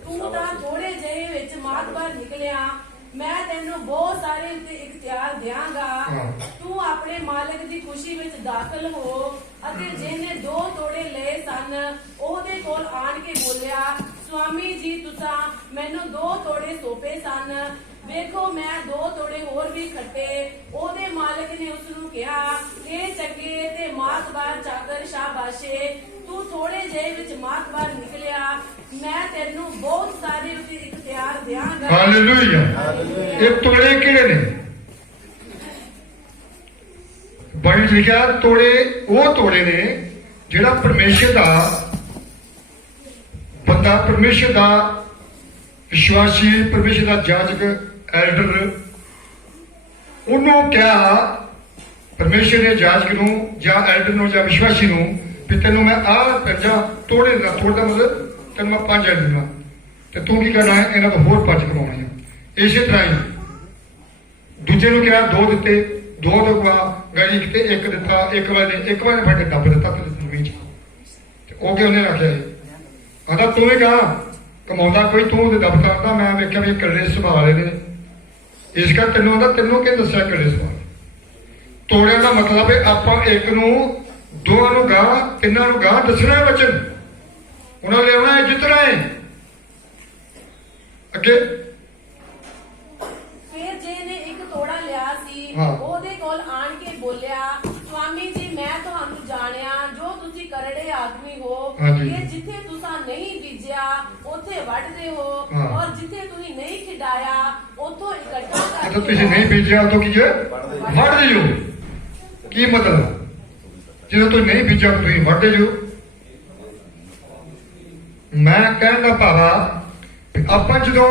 ਤੂੰ ਤਾਂ ਥੋੜੇ ਜਿਹੇ ਵਿੱਚ ਮਾਤਬਰ ਨਿਕਲਿਆ ਮੈਂ ਤੈਨੂੰ ਬਹੁਤ ਸਾਰੇ ਇਖਤਿਆਰ ਦਿਆਂਗਾ ਹਾਂ। ਤੂੰ ਆਪਣੇ ਮਾਲਕ ਦੀ ਖੁਸ਼ੀ ਵਿੱਚ ਦਾਖਲ ਹੋ। ਅਤੇ ਜਿਹਨੇ 2 ਤੋੜੇ ਲਏ ਸਨ ਉਹਦੇ ਕੋਲ ਆਣ ਕੇ ਬੋਲਿਆ, ਸੁਆਮੀ ਜੀ ਤੁਸਾਂ ਮੈਨੂੰ 2 ਤੋੜੇ ਸੌਂਪੇ ਸਨ, ਵੇਖੋ ਮੈਂ 2 ਤੋੜੇ ਹੋਰ ਵੀ ਖੱਟੇ। ਉਹਦੇ ਮਾਲਕ ਨੇ ਉਸ ਨੂੰ ਕਿਹਾ, ਇਹ ਚੰਗੇ ਤੇ ਮਾਤਬਾਰ ਚਾਕਰ, ਸ਼ਾਬਾਸ਼ੇ, ਤੂੰ ਥੋੜੇ ਜਿਹੇ ਵਿੱਚ ਮਾਤਬਾਰ ਨਿਕਲਿਆ, ਮੈਂ ਤੈਨੂੰ ਬਹੁਤ ਸਾਰੇ ਇਖਤਿਆਰ ਦਿਆਂਗਾ। ਹਾਲੇਲੂਇਆ। ਇਹ ਤੋੜੇ ਕਿਹੜੇ ਨੇ? ਬਾਈਬਲ 'ਚ ਲਿਖਿਆ ਤੋੜੇ ਉਹ ਤੋੜੇ ਨੇ ਜਿਹੜਾ ਪਰਮੇਸ਼ਰ ਦਾ ਬੰਦਾ, ਪਰਮੇਸ਼ਰ ਦਾ ਵਿਸ਼ਵਾਸੀ, ਪਰਮੇਸ਼ਰ ਦਾ ਜਾਜਕ, ਐਲਡਰ, ਉਹਨੂੰ ਕਿਹਾ, ਪਰਮੇਸ਼ਰ ਨੇ ਜਾਜਕ ਨੂੰ ਜਾਂ ਐਲਡਰ ਨੂੰ ਜਾਂ ਵਿਸ਼ਵਾਸੀ ਨੂੰ ਵੀ ਤੈਨੂੰ ਮੈਂ ਆਹ ਪੰਜਾ ਤੋੜੇ ਦਾ, ਤੋੜ ਦਾ ਮਤਲਬ ਤੈਨੂੰ ਮੈਂ 5 ਦੇਣਾ ਤੇ ਤੂੰ ਕੀ ਕਰਨਾ ਹੈ, ਇਹਨਾਂ ਤੋਂ ਹੋਰ 5 ਕਮਾਉਣੇ ਆ। ਇਸੇ ਤਰ੍ਹਾਂ ਹੀ ਦੂਜੇ ਨੂੰ ਕਿਹਾ 2 ਦਿੱਤੇ, 2 ਦਊਗਾ, ਗਾੜੀ ਕਿਤੇ 1 ਦਿੱਤਾ, ਇੱਕ ਵਾਰ ਨੇ ਫੜ ਕੇ ਦੱਬ ਦਿੱਤਾ ਤੇ ਜ਼ਮੀਨ 'ਚ। ਤੇ ਉਹ ਕਿ ਉਹਨੇ ਆਖਿਆ ਆਂਦਾ ਤੂੰ ਵੀ ਕਹਾ ਕਮਾਉਂਦਾ ਕੋਈ, ਤੂੰ ਉਹਦੇ ਦਬਤਾ ਆਂਦਾ ਮੈਂ ਵੇਖਿਆ ਵੀ ਕਰੜੇ ਸੁਭਾਅ ਵਾਲੇ ਨੇ, ਇਸ ਕਰਕੇ ਤੈਨੂੰ ਆਂਦਾ ਤੈਨੂੰ ਕੀ ਦੱਸਿਆ ਕਰੜੇ ਸੁਭਾਅ। ਤੋੜਿਆਂ ਦਾ ਮਤਲਬ ਹੈ ਆਪਾਂ ਇੱਕ ਨੂੰ, 2 ਨੂੰ ਗਾਂ, 3 ਨੂੰ ਗਾਂ ਦੱਸਣਾ ਹੈ ਵਚਨ, ਉਹਨਾਂ ਨੇ ਆਉਣਾ ਹੈ, ਜਿੱਤਣਾ ਹੈ ਅੱਗੇ। ਫਿਰ ਜਿਹਨੇ 1 ਤੋੜਾ ਲਿਆ ਸੀ ਹਾਂ। ਉਹਦੇ ਕੋਲ ਆਣ ਕੇ ਬੋਲਿਆ, ਸੁਆਮੀ ਜੀ ਮੈਂ ਤੁਹਾਨੂੰ ਜਾਣਿਆ ਜੋ ਤੁਸੀਂ ਕਰੜੇ ਆਦਮੀ ਹੋ, ਹਾਂਜੀ। ਕਿ ਜਿੱਥੇ ਤੁਸੀਂ ਨਹੀਂ ਬੀਜਿਆ ਉੱਥੇ ਵੱਢਦੇ ਹੋ, ਹਾਂ। ਔਰ ਜਿੱਥੇ ਤੁਸੀਂ ਨਹੀਂ ਖਿਡਾਇਆ ਉੱਥੋਂ ਇਕੱਠਾ ਜਦੋਂ ਕਰਦੇ ਤੁਸੀਂ ਨਹੀਂ ਬੀਜਿਆ ਉਦੋਂ ਕੀ ਜੇ ਵੱਢ ਦਿਓ। ਕੀ ਮਤਲਬ? ਜਦੋਂ ਤੁਸੀਂ ਨਹੀਂ ਬੀਜਿਆ ਤੁਸੀਂ ਵੱਢ ਦਿਓ। ਮੈਂ ਕਹਿਣ ਦਾ ਭਾਵਾ ਆਪਾਂ ਜਦੋਂ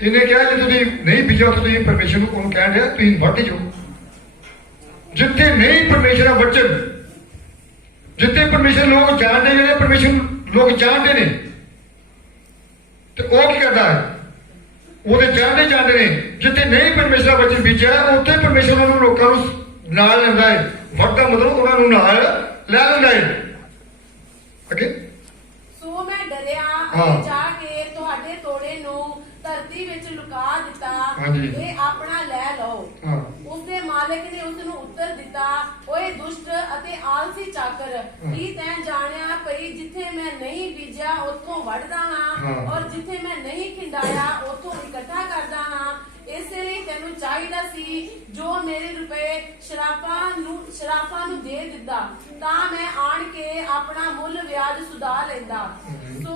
ਇਹਨੇ ਕਿਹਾ ਜੇ ਤੁਸੀਂ ਨਹੀਂ ਬੀਜਿਆ ਤੁਸੀਂ ਪਰਮੇਸ਼ਰ ਨੂੰ ਕੋਣ ਕਹਿਣ ਰਿਹਾ ਤੁਸੀਂ ਵੱਢ ਦਿਓ। ਜਿੱਥੇ ਨਹੀਂ ਪਰਮੇਸ਼ਰ ਦਾ ਵਚਨ, ਜਿੱਥੇ ਪਰਮੇਸ਼ਰ ਲੋਕ ਜਾਣਦੇ, ਜਿਹੜੇ ਪਰਮੇਸ਼ਰ ਲੋਕ ਜਾਣਦੇ ਨੇ, ਤੇ ਉਹ ਕੀ ਕਰਦਾ ਹੈ, ਉਹਦੇ ਜਾਣਦੇ ਨੇ। ਜਿੱਥੇ ਨਹੀਂ ਪਰਮੇਸ਼ਰ ਦਾ ਵਚਨ ਬੀਜਿਆ ਉੱਥੇ ਪਰਮੇਸ਼ਰ ਉਹਨਾਂ ਨੂੰ, ਲੋਕਾਂ ਨੂੰ ਨਾਲ ਲੈਂਦਾ ਹੈ। ਵੱਡਾ ਮਤਲਬ ਉਹਨਾਂ ਨੂੰ ਨਾਲ ਲੈ ਲੈਂਦਾ ਹੈ। ਅੱਗੇ ਸੋ ਮੈਂ ਡਰਿਆ ਹਾਂ। ਅਤੇ ਜਾ ਕੇ ਤੁਹਾਡੇ ਤੋੜੇ ਨੂੰ ਧਰਤੀ ਵਿੱਚ ਲੁਕਾ ਦਿੱਤਾ, ਹਾਂਜੀ। ਇਹ ਆਪਣਾ ਲੈ ਲਓ। ਹਾਂ। ਉਸਦੇ ਮਾਲਕ ਨੇ ਉਸ ਨੂੰ ਉੱਤਰ ਦਿੱਤਾ, ਓਏ ਦੁਸ਼ਟ ਅਤੇ ਆਲਸੀ ਚਾਕਰ, ਕੀ ਤੈਂ ਜਾਣਿਆ ਭਈ ਜਿੱਥੇ ਮੈਂ ਨਹੀਂ ਬੀਜਿਆ ਉੱਥੋਂ ਵੱਢਦਾ ਹਾਂ, ਹਾਂ। ਔਰ ਜਿੱਥੇ ਮੈਂ ਨਹੀਂ ਖਿੰਡਾਇਆ ਉੱਥੋਂ ਇਕੱਠਾ ਕਰਦਾ ਹਾਂ। ਇਸੇ ਲਈ ਤੈਨੂੰ ਚਾਹੀਦਾ ਸੀ ਜੋ ਮੇਰੇ ਰੁਪਏ ਸ਼ਰਾਫਾਂ ਨੂੰ ਦੇ ਦਿੱਤਾ, ਤਾਂ ਮੈਂ ਆਣ ਕੇ ਆਪਣਾ ਮੁੱਲ ਵਿਆਜ ਸੁਧਾ ਲੈਂਦਾ। ਸੋ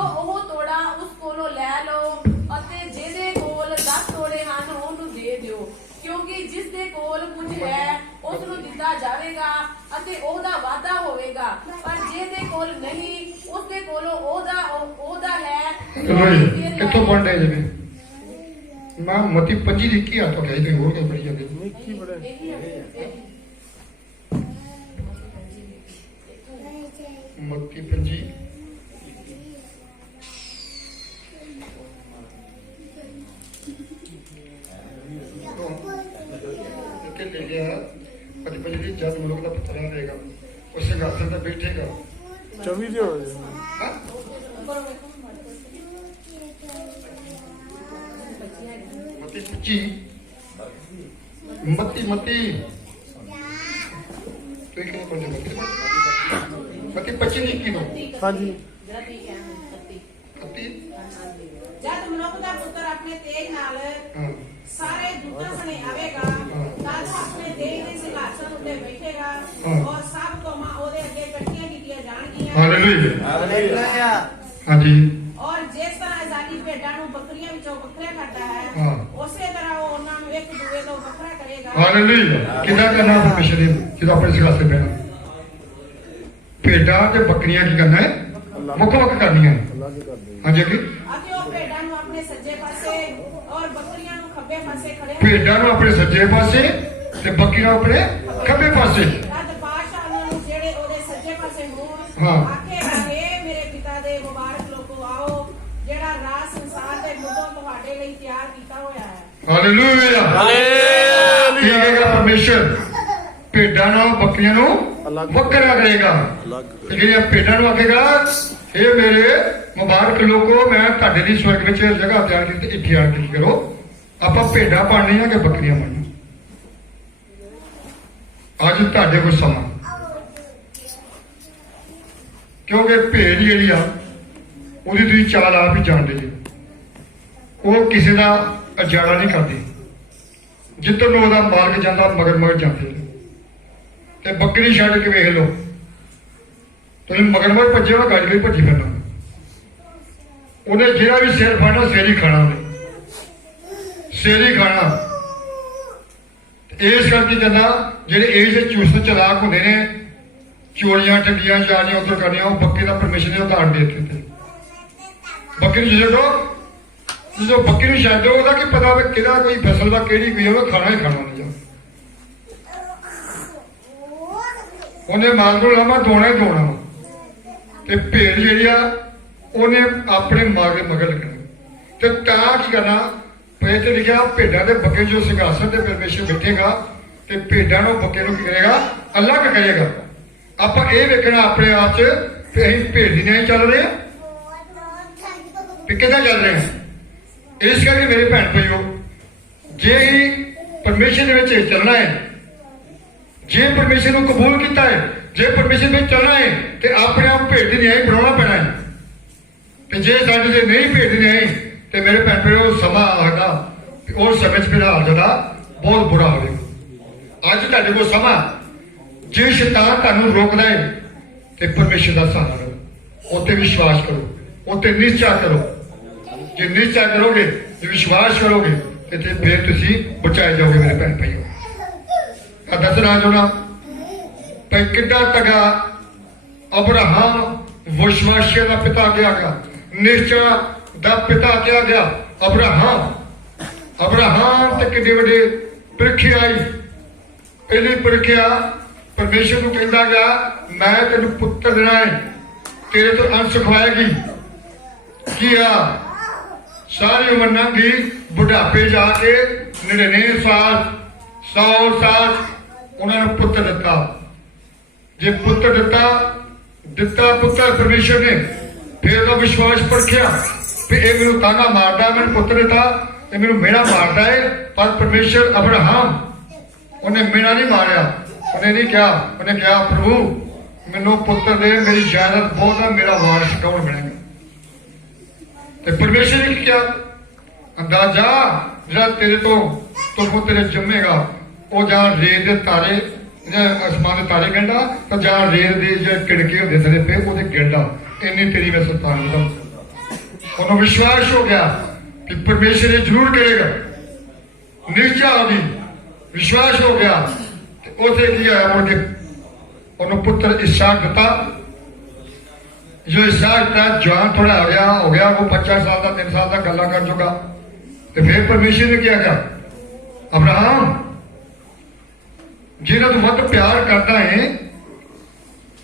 ਉਹ ਤੋੜਾ ਉਸ ਕੋਲੋਂ ਲੈ ਲਓ ਅਤੇ ਜਿਹਦੇ ਕੋਲ 10 ਤੋੜੇ ਹਨ ਉਹਨੂੰ ਦੇ ਦਿਓ, ਕਿਉਂਕਿ ਜਿਸ ਦੇ ਕੋਲ ਕੁਝ ਹੈ ਉਸ ਨੂੰ ਦਿੱਤਾ ਜਾਵੇਗਾ ਅਤੇ ਉਹਦਾ ਵਾਧਾ ਹੋਵੇਗਾ, ਪਰ ਜਿਹਦੇ ਕੋਲ ਨਹੀਂ ਉਸ ਦੇ ਕੋਲੋਂ ਉਹਦਾ ਹੈ। ਕਿੱਥੋਂ ਪੜ੍ਹਦੇ ਜਿਵੇਂ ਮੈਂ ਮਤੀ 25 ਦੀ ਕੀ ਹੱਥ ਗਿਆ ਤੇ ਹੋਰ ਕੋਈ ਪੜੀ ਜਾਂਦੇ ਮਤੀ 25 ਕਿ ਲੈ ਗਿਆ ਪਤੀ ਪੰਜੀ ਜਦ ਮਨੁੱਖ ਦਾ ਪਤਰਾ ਰਹੇਗਾ ਉਸ ਸਿੰਘਾਸਨ ਤੇ ਬੈਠੇਗਾ 24 ਦੇ ਹੋ ਗਏ। ਹਾਂ? ਮਤੀ 25 ਮਤੀ ਤੂੰ ਕਿਹਨੇ ਕੋਲ ਮਤੀ 25 ਨਹੀਂ ਕੀ ਦੋ ਹਾਂਜੀ। ਮਤੀ ਜਦ ਮਨੁੱਖ ਦਾ ਪੁੱਤਰ ਆਪਣੇ ਤੇਜ ਨਾਲ ਹਾਂ ਸਾਰੇ ਦੂਤਾਂ ਸਣੇ ਆਵੇਗਾ, ਤਦ ਆਪਣੇ ਦੇਹ ਦੇ ਸਿੰਘਾਸਨ ਉੱਤੇ ਬੈਠੇਗਾ, ਹਾਂ। ਔਰ ਸਭ ਕੌਮਾਂ ਉਹਦੇ ਅੱਗੇ ਇਕੱਠੀਆਂ ਕੀਤੀਆਂ ਜਾਣਗੀਆਂ। Hallelujah hallelujah. ਹਾਂਜੀ ਔਰ ਜਿਸ ਤਰ੍ਹਾਂ ਇਜ਼ਰਾਈਲੀ ਭੇਡਾਂ ਨੂੰ ਬੱਕਰੀਆਂ ਵਿੱਚੋਂ ਵੱਖਰਾ ਕਰਦਾ ਹੈ, ਹਾਂ। ਉਸੇ ਤਰ੍ਹਾਂ ਉਹ ਉਹਨਾਂ ਨੂੰ ਇੱਕ ਦੂਜੇ ਤੋਂ ਵੱਖਰਾ ਕਰੇਗਾ। ਹਾਲੇਲੂਇਆ। ਕਿੱਦਾਂ ਕਰਨਾ ਪਰਮੇਸ਼ਰ ਨੇ ਜਦੋਂ ਆਪਣੇ ਸਿੰਘਾਸਨ ਬਹਿਣਾ? ਭੇਡਾਂ ਤੇ ਬੱਕਰੀਆਂ ਕੀ ਕਰਨਾ ਹੈ? ਮੁੱਖ ਕਰਨੀਆਂ। ਅੱਲਾਹ ਕੀ ਕਰਦੇ? ਹਾਂਜੀ ਅੱਗੇ ਅਤੇ ਉਹ ਭੇਡਾਂ ਨੂੰ ਆਪਣੇ ਸੱਜੇ ਪਾਸੇ ਔਰ ਬੱਕਰੀਆਂ ਨੂੰ ਖੱਬੇ ਪਾਸੇ ਖੜੇ ਭੇਡਾਂ ਨੂੰ ਆਪਣੇ ਸੱਜੇ ਪਾਸੇ ਤੇ ਬੱਕਰੀਆਂ ਆਪਣੇ ਖੱਬੇ ਪਾਸੇ। ਤਦ ਬਾਦਸ਼ਾਹ ਉਹਨਾਂ ਨੂੰ ਜਿਹੜੇ ਉਹਦੇ ਸੱਜੇ ਪਾਸੇ ਹੋਣ ਹਾਂ। ਆਖੇਗਾ, ਇਹ ਮੇਰੇ ਪਿਤਾ ਦੇ ਮੁਬਾਰਕ ਲੋਕੋ, ਆਓ ਜਿਹੜਾ ਰਾਜ ਸੰਸਾਰ ਦੇ ਮੁੱਢੋਂ ਤੁਹਾਡੇ ਲਈ ਤਿਆਰ ਕੀਤਾ ਹੋਇਆ ਹੈ। ਹਾਲੇਲੂਇਆ। ਹਾਲੇਲੂਇਆ। ਕੀ ਕਹੇਗਾ ਪਰਮੇਸ਼ਰ? ਭੇਡਾਂ ਨੂੰ ਬੱਕਰੀਆਂ ਨੂੰ ਵੱਖਰਾ ਕਰੇਗਾ। ਅਲੱਗ ਤੇ ਜਿਹੜੀਆਂ ਭੇਡਾਂ ਨੂੰ ਆਖੇਗਾ ਇਹ ਮੇਰੇ ਮੁਬਾਰਕ ਲੋਕੋ, ਮੈਂ ਤੁਹਾਡੇ ਲਈ ਸਵਰਗ ਵਿੱਚ ਜਗ੍ਹਾ ਤਿਆਰ ਕੀਤੀ, ਇੱਥੇ ਆਣ ਕੇ ਕੀ ਕਰੋ, ਆਪਾਂ ਭੇਡਾਂ ਪਾਣੀਆਂ ਕਿ ਬੱਕਰੀਆਂ ਪਾਣੀਆਂ। ਅੱਜ ਤੁਹਾਡੇ ਕੋਲ ਸਮਾਂ, ਕਿਉਂਕਿ ਭੇਡ ਜਿਹੜੀ ਆ ਉਹਦੀ ਤੁਸੀਂ ਚਾਲ ਆਪ ਹੀ ਜਾਣਦੇ ਜੀ। ਉਹ ਕਿਸੇ ਦਾ ਅਜਾੜਾ ਨਹੀਂ ਕਰਦੀ, ਜਿੱਧਰ ਨੂੰ ਉਹਦਾ ਮਾਲਕ ਜਾਂਦਾ ਮਗਰ ਮਗਰ ਜਾਂਦੇ ਨੇ। ਤੇ ਬੱਕਰੀ ਛੱਡ ਕੇ ਵੇਖ ਲਓ, ਤੁਸੀਂ ਮਗਰ ਮਗਰ ਭੱਜੇ ਹੋ, ਗੱਜ ਗਈ ਭੱਜੀ ਫਿਰਨਾ। ਉਹਨੇ ਜਿਹੜਾ ਵੀ ਸਿਰ ਫੜਨਾ ਸਿਰ ਹੀ ਖਾਣਾ, ਉਹਨੇ ਸਿਰ ਹੀ ਖਾਣਾ। ਇਸ ਕਰਕੇ ਕਹਿੰਦਾ ਜਿਹੜੇ ਇਸ ਦੇ ਚੁਸਤ ਚਲਾਕ ਹੁੰਦੇ ਨੇ, ਚੋਰੀਆਂ ਠੱਗੀਆਂ ਚਾਰੀਆਂ ਉੱਧਰ ਕਰਨੀਆਂ, ਉਹ ਬੱਕਰੀ ਦਾ ਪਰਮਿਸ਼ਨ ਨੇ ਉਦਾਹਰਨ ਦੇ ਦਿੱਤੇ। ਬੱਕਰੀ ਜਦੋਂ ਬੱਕਰੀ ਨੂੰ ਛੱਡ ਦਿਓ, ਉਹਦਾ ਕੀ ਪਤਾ ਵੀ ਕਿਹੜਾ ਕੋਈ ਫਸਲ ਦਾ ਕਿਹੜੀ ਕੋਈ ਉਹ ਖਾਣਾ ਹੀ ਖਾਣਾ ਉਹਨੇ। ਉਹਨੇ ਮਾਲ ਨੂੰ ਲਾਮਾ ਦੋਣਾ ਹੀ ਦੋਣਾ। ਤੇ ਭੇਡ ਜਿਹੜੀ ਆ ਉਹਨੇ ਆਪਣੇ ਮਗਰ ਲੱਗਣਾ। ਤੇ ਤਾਂ ਕੀ ਕਰਨਾ, ਪਏ ਤੇ ਲਿਖਿਆ ਭੇਡਾਂ ਦੇ ਬੱਕੇ ਜੋ ਸਿੰਘਾਸਨ ਤੇ ਪਰਮੇਸ਼ਰ ਬੈਠੇਗਾ ਤੇ ਭੇਡਾਂ ਨੂੰ ਬੱਕੇ ਨੂੰ ਕੀ ਕਰੇਗਾ, ਅਲੱਗ ਕਰੇਗਾ। ਆਪਾਂ ਇਹ ਵੇਖਣਾ ਆਪਣੇ ਆਪ 'ਚ ਕਿ ਅਸੀਂ ਭੇਡ ਦੀ ਨਹੀਂ ਚੱਲ ਰਹੇ ਤੇ ਕਿੱਦਾਂ ਚੱਲ ਰਹੇ ਹਾਂ। ਇਸ ਕਰਕੇ ਮੇਰੇ ਭੈਣ ਭਾਈਓ, ਜੇ ਪਰਮੇਸ਼ਰ ਦੇ ਵਿੱਚ ਚੱਲਣਾ ਹੈ, ਜੇ ਪਰਮੇਸ਼ਰ ਨੂੰ ਕਬੂਲ ਕੀਤਾ ਹੈ, ਜੇ ਪਰਮੇਸ਼ਰ ਵਿੱਚ ਚੱਲਣਾ ਹੈ ਤੇ ਆਪਣੇ ਆਪ ਭੇਡ ਦੀ ਨਿਆਂ ਬਣਾਉਣਾ ਪੈਣਾ ਹੈ। ਤੇ ਜੇ ਸਾਡੇ ਦੇ ਨਹੀਂ ਭੇਡ ਦੀ ਨਿਆਂ ਤੇ ਮੇਰੇ ਭੈਣ ਭਾਈਓ ਸਮਾਂ ਆਏਗਾ, ਉਸ ਸਮੇਂ 'ਚ ਫਿਰ ਹਾਲ ਜਿਹੜਾ ਬਹੁਤ ਬੁਰਾ ਹੋਵੇਗਾ। ਅੱਜ ਤੁਹਾਡੇ ਕੋਲ ਸਮਾਂ, ਜੇ ਸ਼ੈਤਾਨ ਤੁਹਾਨੂੰ ਰੋਕਦਾ ਹੈ ਤੇ ਪਰਮੇਸ਼ਰ ਦਾ ਸਹਾਰਾ ਲਓ, ਉੱਤੇ ਵਿਸ਼ਵਾਸ ਕਰੋ, ਉੱਤੇ ਨਿਸ਼ਚਾ ਕਰੋ। ਜੇ ਨਿਸ਼ਚਾ ਕਰੋਗੇ, ਜੇ ਵਿਸ਼ਵਾਸ ਕਰੋਗੇ ਤੇ ਫਿਰ ਤੁਸੀਂ ਬਚਾਏ ਜਾਓਗੇ ਮੇਰੇ ਭੈਣ ਭਾਈਓ। ਆ ਦੱਸਣਾ ਚਾਹੁੰਦਾ ਭਾਈ ਕਿੱਡਾ ਤਗਾ ਅਬਰਾਹਮ ਵਿਸ਼ਵਾਸੀਆਂ ਦਾ ਪਿਤਾ ਕਿਹਾ ਗਿਆ, ਨਿਸ਼ਚਾ ਦਾ ਪਿਤਾ ਕਿਹਾ ਗਿਆ। ਅਬਰਾਹਮ ਤੇ ਕਿੰਨੇ ਵੱਡੇ ਪ੍ਰੀਖਿਆ ਆਈ। ਪਹਿਲੀ ਪ੍ਰੀਖਿਆ ਪਰਮੇਸ਼ਰ ਨੂੰ ਕਹਿੰਦਾ ਗਿਆ, ਮੈਂ ਤੈਨੂੰ ਪੁੱਤਰ ਦੇਣਾ ਹੈ, ਤੇਰੇ ਤੋਂ ਅੰਸ਼ ਖਵਾਏਗੀ। ਕੀ ਆ, ਸਾਰੀ ਉਮਰ ਲੰਘੀ, ਬੁਢਾਪੇ ਜਾ ਕੇ 99 ਸਾਲ 100 ਸਾਲ ਉਹਨਾਂ ਨੂੰ ਪੁੱਤਰ ਦਿੱਤਾ। ਜੇ ਪੁੱਤਰ ਦਿੱਤਾ ਪੁੱਤਰ ਪਰਮੇਸ਼ਰ ਨੇ, ਫਿਰ ਉਹਦਾ ਵਿਸ਼ਵਾਸ ਪਰਖਿਆ ਵੀ ਇਹ ਮੈਨੂੰ ਤਾਨਾ ਮਾਰਦਾ, ਮੈਨੂੰ ਪੁੱਤਰ ਦਿੱਤਾ, ਇਹ ਮੈਨੂੰ ਮੇਰਾ ਮਾਰਦਾ ਹੈ। ਪਰ ਪਰਮੇਸ਼ਰ ਅਬਰਾਹਮ ਉਹਨੇ ਮੇਰਾ ਨਹੀਂ ਮਾਰਿਆ, ਉਹਨੇ ਨਹੀਂ ਕਿਹਾ, ਉਹਨੇ ਕਿਹਾ ਪ੍ਰਭੂ ਮੈਨੂੰ ਪੁੱਤਰ ਦੇ, ਮੇਰੀ ਜਾਇਦਾਦ ਬਹੁਤ ਹੈ, ਮੇਰਾ ਵਾਰਿਸ ਕੌਣ ਬਣੇਗਾ। ਤੇ ਪਰਮੇਸ਼ਰ ਨੇ ਕੀ ਕਿਹਾ, ਅੰਦਾਜ਼ਾ ਜਿਹੜਾ ਤੇਰੇ ਤੋਂ ਤੇਰੇ ਜੰਮੇਗਾ ਉਹ ਜਾਂ ਰੇਤ ਦੇ ਤਾਰੇ, ਜਾਂ ਅਸਮਾਨ ਦੇ ਤਾਰੇ ਗਿਣਦਾ, ਤਾਂ ਜਾਂ ਰੇਤ ਦੇ ਜਿਹੜੇ ਕਿੜਕੇ ਹੁੰਦੇ ਥਲੇ ਪਏ ਉਹਦੇ ਗਿਣਦਾ, ਇੰਨੀ ਤੇਰੀ ਮੈਂ ਸੰਤਾਨ ਦਾ। ਉਹਨੂੰ ਵਿਸ਼ਵਾਸ ਹੋ ਗਿਆ ਕਿ ਪਰਮੇਸ਼ਰ ਇਹ ਜ਼ਰੂਰ ਕਰੇਗਾ, ਨਿਸ਼ਚਾ ਹੋ ਗਈ, ਵਿਸ਼ਵਾਸ ਹੋ ਗਿਆ। ਤੇ ਉਥੇ ਕੀ ਹੋਇਆ, ਮੁੜ ਕੇ ਉਹਨੂੰ ਪੁੱਤਰ ਇਸਾਕ ਦਿੱਤਾ। ਜੋ ਇਸਾਕ ਦਾ ਜਵਾਨ ਥੋੜਾ ਹੋ ਗਿਆ, ਉਹ 25 ਸਾਲ ਦਾ 3 ਸਾਲ ਦਾ ਗੱਲਾਂ ਕਰ ਚੁੱਕਾ। ਤੇ ਫਿਰ ਪਰਮੇਸ਼ਰ ਨੇ ਕਿਹਾ ਗਿਆ, ਅਬਰਾਹਮ ਜਿਹਨਾਂ ਤੂੰ ਵੱਧ ਪਿਆਰ ਕਰਦਾ ਹੈ,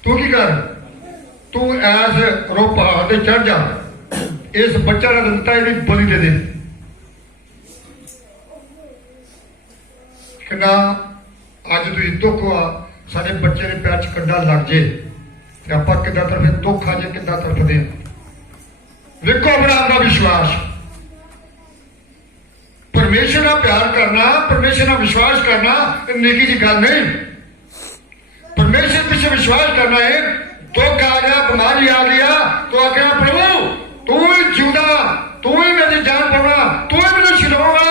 ਤੂੰ ਕੀ ਕਰ, ਤੂੰ ਐਸ ਰੋ ਪਹਾੜ ਤੇ ਚੜ ਜਾ, ਇਸ ਬੱਚਾ ਦਾ ਦਿੱਤਾ ਇਹਦੀ ਬਲੀ ਦੇ ਦੇ। ਕਿੰਨਾ ਅੱਜ ਤੁਸੀਂ ਦੁੱਖ ਆ, ਸਾਡੇ ਬੱਚੇ ਦੇ ਪੈਰ 'ਚ ਕੰਡਾ ਲੱਗ ਜੇ ਤੇ ਆਪਾਂ ਕਿੱਦਾਂ ਤਰਫੇ ਦੁੱਖ ਆ ਜੇ, ਕਿੱਦਾਂ ਤਰਫਦੇ। ਵੇਖੋ ਅਬਰਾਹਮ ਦਾ ਵਿਸ਼ਵਾਸ, ਪਰਮੇਸ਼ਰ ਨਾਲ ਪਿਆਰ ਕਰਨਾ, ਪਰਮੇਸ਼ਰ ਨਾਲ ਵਿਸ਼ਵਾਸ ਕਰਨਾ ਇਹ ਨਿੱਕੀ ਜਿਹੀ ਗੱਲ ਨਹੀਂ। ਪਰਮੇਸ਼ਰ ਪਿੱਛੇ ਵਿਸ਼ਵਾਸ ਕਰਨਾ ਹੈ। ਦੁੱਖ ਆ ਗਿਆ, ਬਿਮਾਰੀ ਆ ਗਿਆ, ਤੂੰ ਆਖਿਆ ਪ੍ਰਭੂ ਤੂੰ ਹੀ ਜਿਉਂਦਾ, ਤੂੰ ਹੀ ਮੇਰੀ ਜਾਨ ਪਾਉਣਾ, ਤੂੰ ਹੀ ਮੈਨੂੰ ਛਡਾਉਣਾ।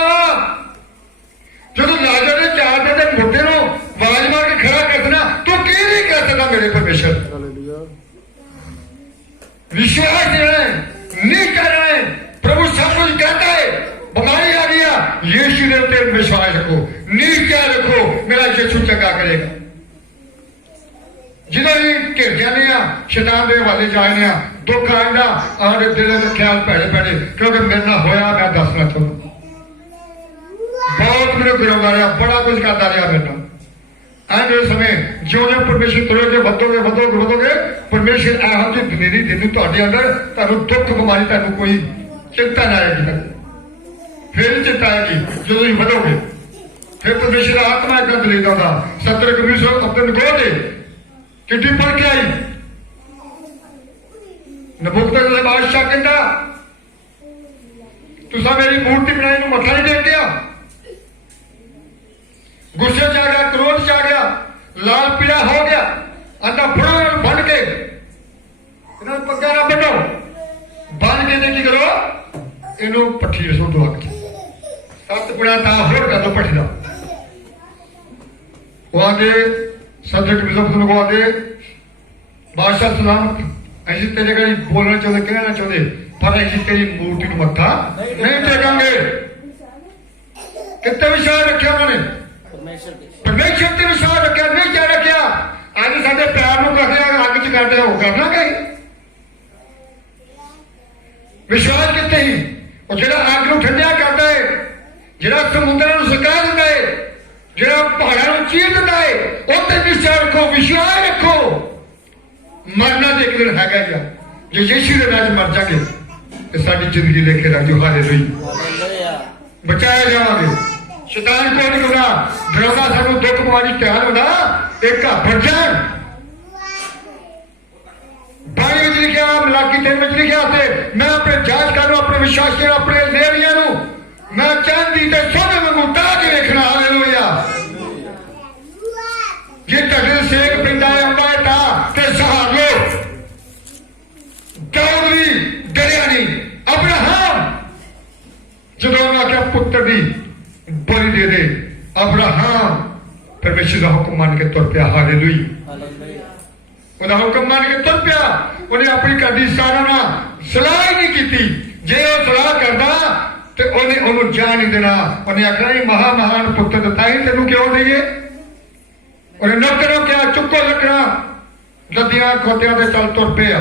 ਜਦੋਂ ਲਾਜ਼ਰ ਨੇ 4 ਦਿਨ ਦੇ ਮੁੱਦੇ ਨੂੰ ਆਵਾਜ਼ ਮਾਰ ਕੇ ਖੜਾ ਕਰ ਦੇਣਾ, ਤੂੰ ਕੀ ਨਹੀਂ ਕਰ ਸਕਦਾ ਮੇਰੇ ਪਰਮੇਸ਼ਰ। विश्वास नहीं कर रहे, प्रभु सब कुछ कहता है। बीमारी आ गया, यीशु ने तेरे विश्वास रखो, नीचा रखो, मेरा यीशु चंगा करेगा। जिन्हों ही घिर जाने शैतान के हवाले जाने दुख आना आने दिल के ख्याल भैड़े भैड़े, क्योंकि मेरे ना होया मैं दसना चाहूंगा। बहुत मेरे गिरफ्तार रहा, बड़ा कुछ करता रहा मेरे नाल। आने समय जो जो परमेश्वर करोगे ਵਧੋਗੇ ਵਧੋਗੇ ਵਧੋਗੇ, परमेश्वर ਇਹੋ ਜਿਹੀ ਦਲੇਰੀ ਦੇਣੀ ਤੁਹਾਡੇ ਅੰਦਰ, ਤੁਹਾਨੂੰ ਦੁੱਖ ਬਿਮਾਰੀ ਤੁਹਾਨੂੰ ਕੋਈ ਚਿੰਤਾ ਨਾ ਆਏਗੀ। ਫਿਰ ਚਿੰਤਾ ਆਏਗੀ ਜਦੋਂ ਤੁਸੀਂ ਵਧੋਗੇ। ਫਿਰ परमेश्वर ਆਤਮਾ ਇੱਕ ਦਲੇਰੀ ਦਿੰਦਾ। ਸਤਰ ਕਮਿਸ਼ਨ ਆਪਣੇ ਗੋਹ ਦੇ ਕਿੱਡੀ ਪੜ ਕੇ ਆਈ नबूकदनेस्सर बादशाह कहता तुसा मेरी मूर्ति बनाई नूं मत्था नहीं टेकिया। गुस्से च आ गया, क्रोध च आ गया, लाल पीला हो गया, आंदा फड़ो बन के इन्हों पग्गा ना बनो, बन के की करो इनू पट्ठी रसो दो अग 7 गुणा ता होर कर दो पट्ठी का। वो आगे सब्जेक्ट बिजनेस को आगे बादशाह सलामत ऐसी तेरे का बोलना चाहते कहना चाहते पर ऐसी तेरी मूर्ति को मत्था नहीं टेकेंगे। कितने विश्वास रखे उन्होंने परमेश्वर ते विश्वास रखा, नहीं क्या रखा। आज साडे प्यार को कहते अग च करते हो करना कहीं विश्वास कितने ही और जो अग को ठंडिया करता है, जो समुद्र सुका देता है, जो पहाड़ों चीर देता है, उत्ते निश्चय रखो, विश्वास रखो। मरना तो एक दिन है क्या जो यीशु के नाम मर जाएंगे तो साड़ी जिंदगी लेके रख जो हालेलुया बचाया जाओगे। शैतान को नहीं होना डरावना सानू दुख बीमारी तैयार होना एक बढ़ जाए। बाणी में लिखा मलाकी 3 में लिखा मैं अपने जांच करूं अपने विश्वासियों अपने लेवियां मैं चांदी ते सोने वांगू ता के देखना। हालेलुया जे तड़े सेक पिंडा है अंबा ता ते सहार लो दाऊद भी डरिया नहीं। अब्राहम जदों मैं आख्या पुत्र दी बलि दे दे अब्राहम परमेश्वर का हुक्म मान के तुर पिया। हालेलुया उन्हें हुक्म मान के तुर पिया। उन्हें अपनी कदी सारा ना सलाह ही नहीं की। जे वो सलाह करता तो उन्हें उन्होंने जा नहीं देना। उन्हें आखना ही महान पुत्र दिता ही तेन क्यों दईए। उन्हें नौकरों क्या चुको लकड़ा लदियां खोतियां से चल तुर पिया।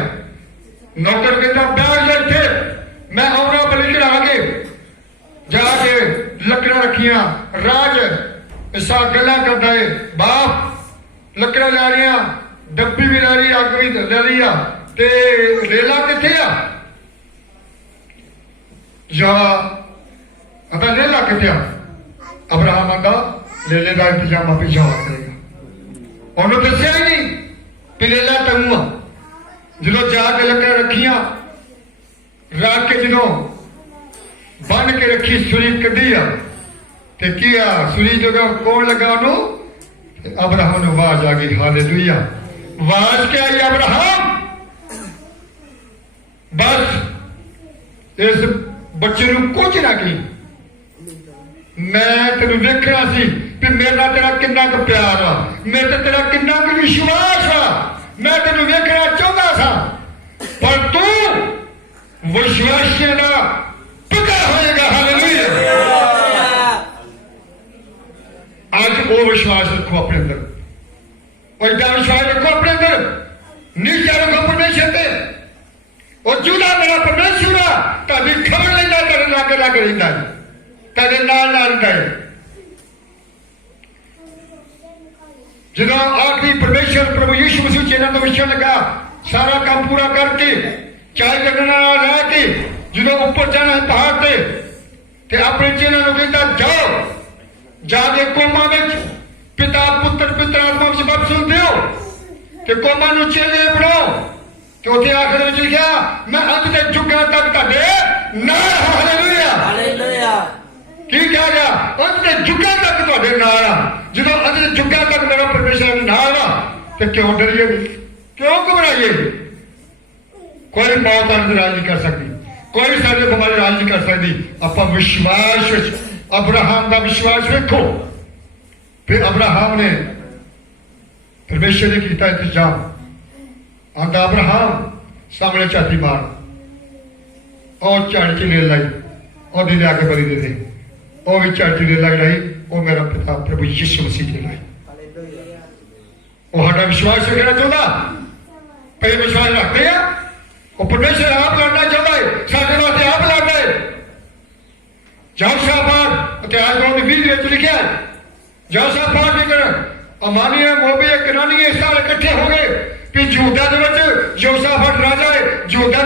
नौकर कहता बैठ जा इत्थे मैं आउना बलि चढ़ा के जाके लकड़ा रखिया राज ऐसा गला करता है बाप लकड़ा ला लिया डब्बी भी ला ली अग भी ले लिया ते लेला किथे आ जा आता लेला किथे आ। अब्राहम आंदा लेले का इंतजाम आप जा करेगा। उन्होंने दसिया ही नहीं भी लेला टंगू जो जाके लकड़ा रखिया रख के जो बन के रखी सुरी कढ़ी आ ते किया सुरी जगह कौन लगा उन्होंने अब्राहम ने आवाज आ गई। हालेलुया आवाज क्या आई अब्राहम बस इस बच्चे को कुछ ना की मैं तेन देखना सी कि मेरा तेरा किन्ना क प्यार आ मेरे तेरा किन्ना क विश्वास आ मैं तेन देखना चाहता था पर तू विश्वासियों का पक्का होएगा। हालेलुया आज वो विश्वास रखो अपने अंदर और क्या विश्वास रखो अपने अंदर निश्चय रखो परमेश्वर पे और जुदा मेरा परमेश्वर ताकि खबर लेना तेरे लागे लागे रहता है तेरे नाल रहता है। जो आखिरी परमेश्वर प्रभु यीशु मसीह चेहरा का विषय लगा सारा काम पूरा करके चाय करना लैके जो ऊपर जाना है पहाड़ से अपने चेहरे को कहता जाओ जाके कोमा में पिता पुत्र पिता आत्मा में बपतिस्मा दो कि कोमा नूं चेले बनाओ कि उसे आखिर में लिखा मैं अंत के जुगां तक तुहाडे नाल। हालेलुया हालेलुया की कहा गया अंत के जुगां तक तुहाडे नाल आ। जो अंत के जुगां तक मेरा परमेश्वर नाल आ तो क्यों डरिए क्यों घबराइए। कोई मौत राज नहीं कर सकती कोई सारी बीमारी राज नहीं कर सकती। आप विश्वास अब्राहम का विश्वास देखो फिर अब्राहम ने परमेश्वर ने किया इंतजाम आंदा अब्राहम सामने छाती मार और झाड़ च ले लाई और ले आके बलि दे दे और भी झाड़ च ले लाई और मेरा पिता प्रभु यीशु मसीह ने लाई। वो हमारा विश्वास रखना चाहता पहले विश्वास रखते हैं वो परमेश्वर आप लड़ना चाहता है साढ़े वास्ते आप लड़ना है। यहोशापात इतिहास में 20 लिखा है यहोशापात भी कर अमानिया मोबी कनानी इस साल इकट्ठे हो गए कि यहूदा दे विच यहोशापात राजा है यहूदा